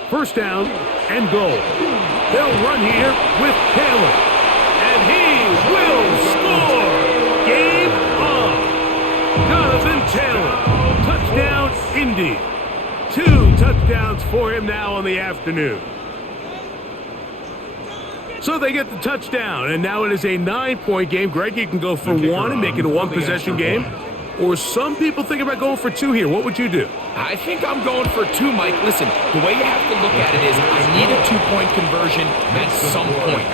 1st down and goal. They'll run here with Taylor. And he will score! Game on! Jonathan Taylor. Touchdown, Indy. 2 touchdowns for him now on the afternoon. So they get the touchdown, and now it is a 9-point game. Greg, you can go for 1 and make it a 1-possession game. Or some people think about going for 2 here. What would you do? I think I'm going for 2, Mike. Listen, the way you have to look at it is I need a 2-point conversion at some point.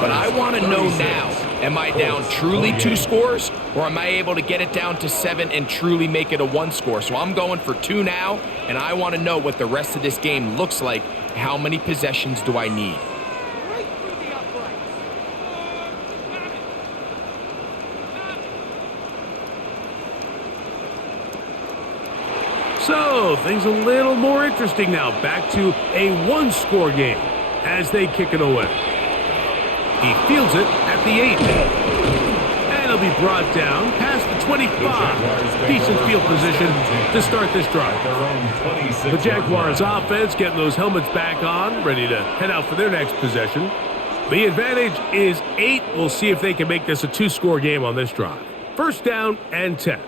But I want to know now, am I down truly 2 scores, or am I able to get it down to 7 and truly make it a 1 score? So I'm going for 2 now, and I want to know what the rest of this game looks like. How many possessions do I need? So, things a little more interesting now. Back to a 1-score game as they kick it away. He fields it at the 8. And he'll be brought down past the 25. Decent field position to start this drive. The Jaguars offense getting those helmets back on, ready to head out for their next possession. The advantage is 8. We'll see if they can make this a 2-score game on this drive. 1st down and 10.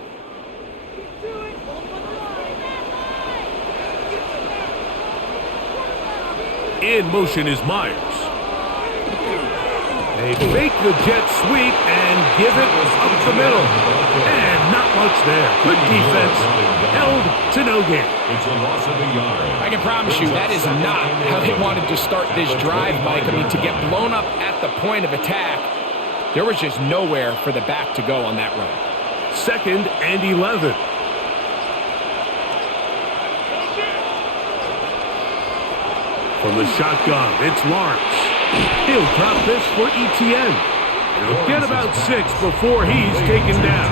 In motion is Myers. They fake the jet sweep and give it up the middle. And not much there. Good defense. Held to no gain. It's a loss of a yard. I can promise you that is not how they wanted to start this drive, Mike. I mean, to get blown up at the point of attack, there was just nowhere for the back to go on that run. 2nd and 11. From the shotgun, it's Lawrence. He'll drop this for ETN. He'll get about 6 before he's taken down.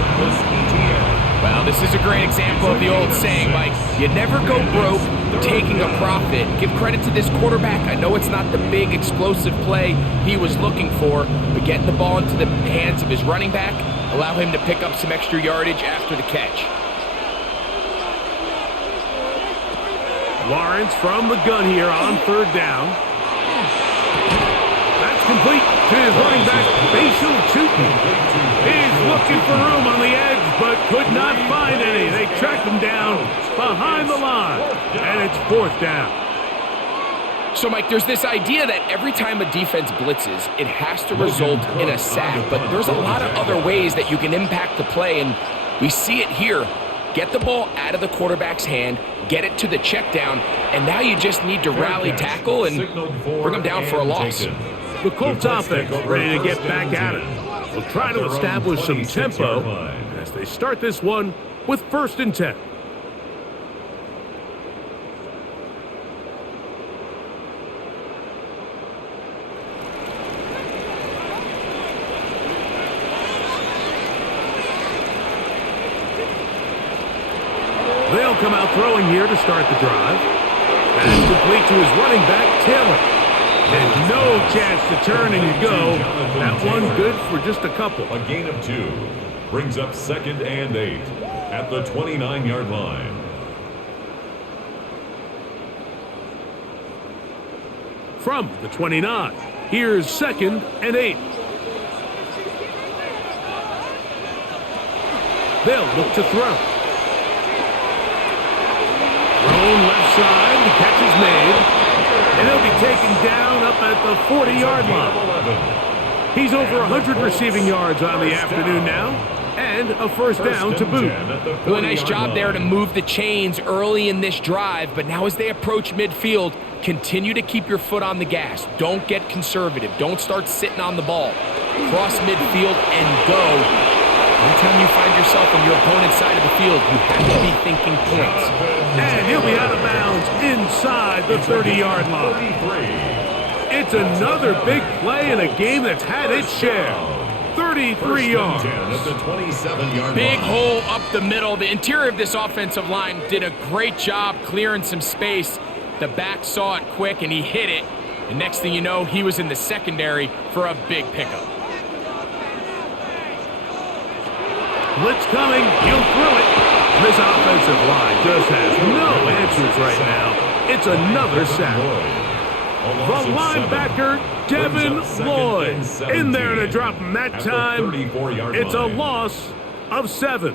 Well, this is a great example of the old saying, Mike. You never go broke taking a profit. Give credit to this quarterback. I know it's not the big explosive play he was looking for, but getting the ball into the hands of his running back, allow him to pick up some extra yardage after the catch. Lawrence from the gun here on 3rd down. That's complete to his running back, Basil Tootin. He's looking for room on the edge, but could not find any. They tracked him down behind the line, and it's 4th down. So, Mike, there's this idea that every time a defense blitzes, it has to result in a sack, but there's a lot of other ways that you can impact the play, and we see it here. Get the ball out of the quarterback's hand, get it to the check down, and now you just need to rally tackle and bring them down for a loss. The Colts offense ready to get back at it. They'll try to establish some tempo as they start this one with 1st and 10. They'll come out throwing here to start the drive. That's complete to his running back, Taylor. And no chance to turn and go. That one good for just a couple. A gain of 2 brings up 2nd and 8 at the 29-yard line. From the 29, here's 2nd and 8. They'll look to throw. Thrown left side, the catch is made. And he'll be taken down up at the 40-yard line. He's over 100 receiving yards on the afternoon now, and a first down to boot. Well, a nice job there to move the chains early in this drive, but now as they approach midfield, continue to keep your foot on the gas. Don't get conservative. Don't start sitting on the ball. Cross midfield and go. Anytime you find yourself on your opponent's side of the field, you have to be thinking points. And he'll be out of bounds inside the 30-yard line. It's another big play in a game that's had its share. 33 yards. Big hole up the middle. The interior of this offensive line did a great job clearing some space. The back saw it quick, and he hit it. And next thing you know, he was in the secondary for a big pickup. Blitz coming. He'll throw it. This offensive line just has no answers right now. It's another sack. The linebacker, Devin Lloyd, in there to drop him that time. It's a loss of 7.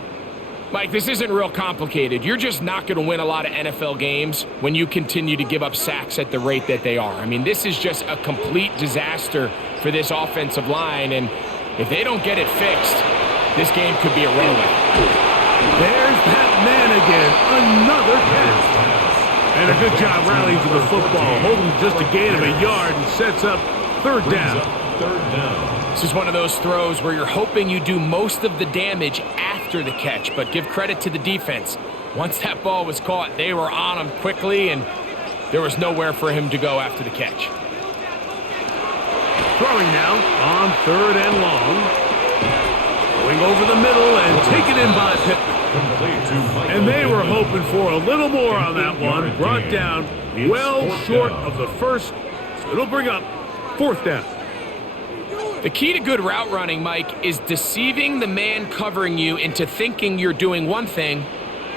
Mike, this isn't real complicated. You're just not going to win a lot of NFL games when you continue to give up sacks at the rate that they are. I mean, this is just a complete disaster for this offensive line, and if they don't get it fixed, this game could be a runaway. There's that man again. Another catch. And a good job rallying to the football, holding just a gain of a yard and sets up third down. This is one of those throws where you're hoping you do most of the damage after the catch, but give credit to the defense. Once that ball was caught, they were on him quickly, and there was nowhere for him to go after the catch. Throwing now on 3rd and long. Going over the middle and taken in by Pittman. And they were hoping for a little more on that one. Brought down well short of the first, so it'll bring up 4th down. The key to good route running, Mike, is deceiving the man covering you into thinking you're doing one thing,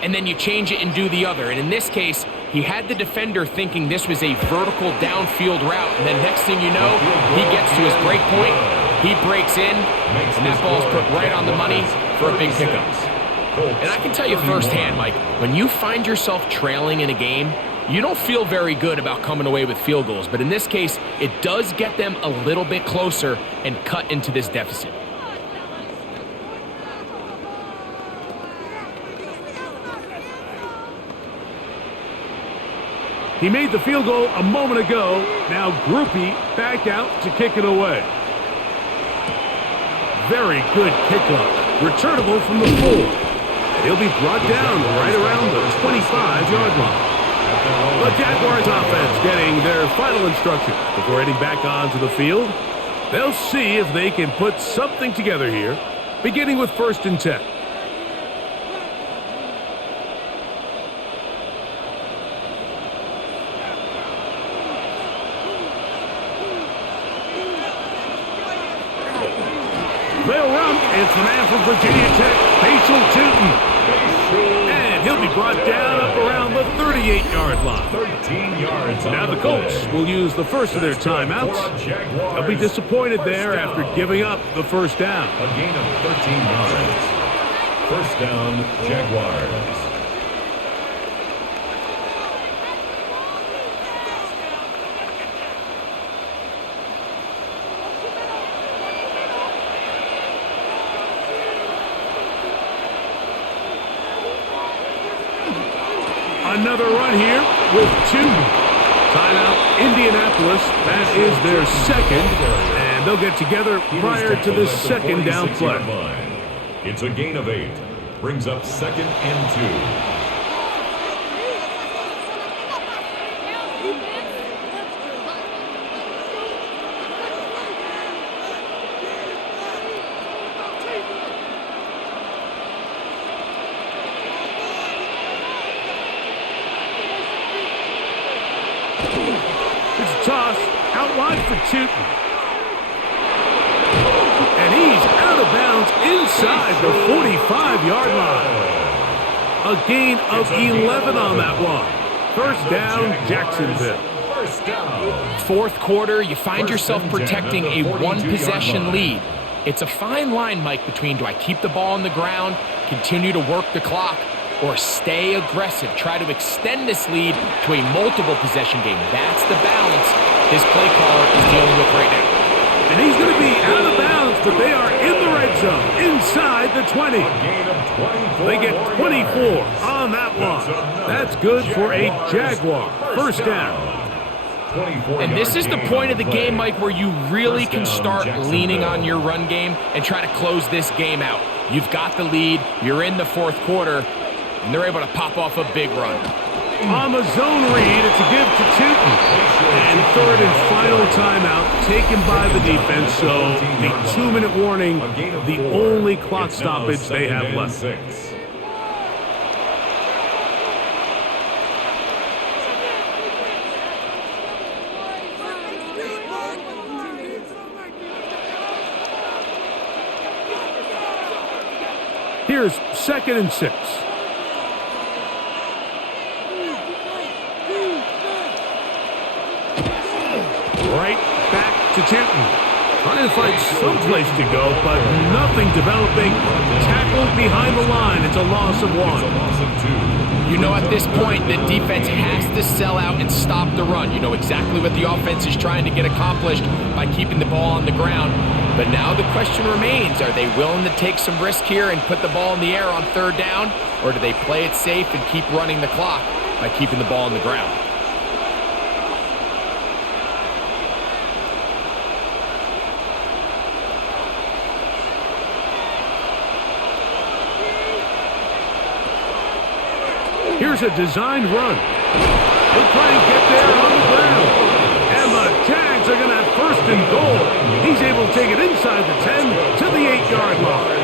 and then you change it and do the other. And in this case, he had the defender thinking this was a vertical downfield route, and then next thing you know, he gets to his break point, he breaks in, and that ball's put right on the money for a big pickup. And I can tell you firsthand, Mike, when you find yourself trailing in a game, you don't feel very good about coming away with field goals. But in this case, it does get them a little bit closer and cut into this deficit. He made the field goal a moment ago. Now Groupie back out to kick it away. Very good kickoff. Returnable from the 4. He'll be brought down right around the 25-yard line. The Jaguars offense getting their final instructions before heading back onto the field. They'll see if they can put something together here, beginning with 1st and 10. They'll run. It's the man from Virginia Tech, Facial Tootin. And he'll be brought down up around the 38-yard line. 13 yards. Now the Colts will use the first of their timeouts. They'll be disappointed there after giving up the first down. A gain of 13 yards. First down, Jaguars. Another run here with 2. Timeout, Indianapolis. That is their second, and they'll get together prior to the second down play. It's a gain of 8. Brings up 2nd and 2. It's a toss out wide for Tootin. And he's out of bounds inside the 45-yard line. A gain of 11 on that one. First down, Jacksonville. Fourth quarter, you find yourself protecting a one-possession lead. It's a fine line, Mike, between do I keep the ball on the ground, continue to work the clock, or stay aggressive, try to extend this lead to a multiple possession game. That's the balance this play caller is dealing with right now. And he's going to be out of bounds, but they are in the red zone, inside the 20. They get 24 on that one. That's good for a Jaguar. First down. And this is the point of the game, Mike, where you really can start leaning on your run game and try to close this game out. You've got the lead, you're in the fourth quarter, and they're able to pop off a big run. On the zone read, it's a give to Tootin. And third and final timeout taken by the defense, so the 2-minute warning, the only clock stoppage they have left. Here's 2nd and 6. Right back to Tootin. Trying to find some place to go, but nothing developing. Tackled behind the line. It's a loss of 1. You know, at this point, the defense has to sell out and stop the run. You know exactly what the offense is trying to get accomplished by keeping the ball on the ground. But now the question remains, are they willing to take some risk here and put the ball in the air on third down? Or do they play it safe and keep running the clock by keeping the ball on the ground? Here's a designed run. He'll try and get there on the ground. And the Jags are going to have first and goal. He's able to take it inside the 10 to the 8-yard line.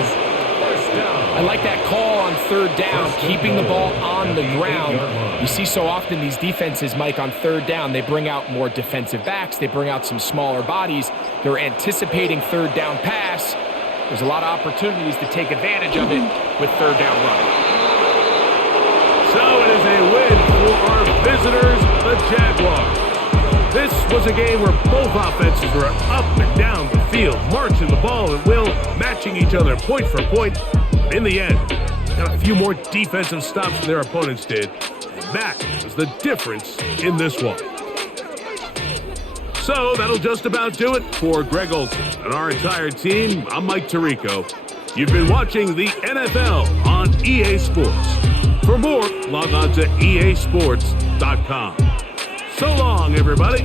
I like that call on third down, keeping the ball on the ground. You see so often these defenses, Mike, on third down, they bring out more defensive backs. They bring out some smaller bodies. They're anticipating third down pass. There's a lot of opportunities to take advantage of it with third down running. So it is a win for our visitors, the Jaguars. This was a game where both offenses were up and down the field, marching the ball at will, matching each other point for point. In the end, got a few more defensive stops than their opponents did. And that was the difference in this one. So that'll just about do it for Greg Olson and our entire team. I'm Mike Tirico. You've been watching the NFL on EA Sports. For more, log on to easports.com. So long, everybody.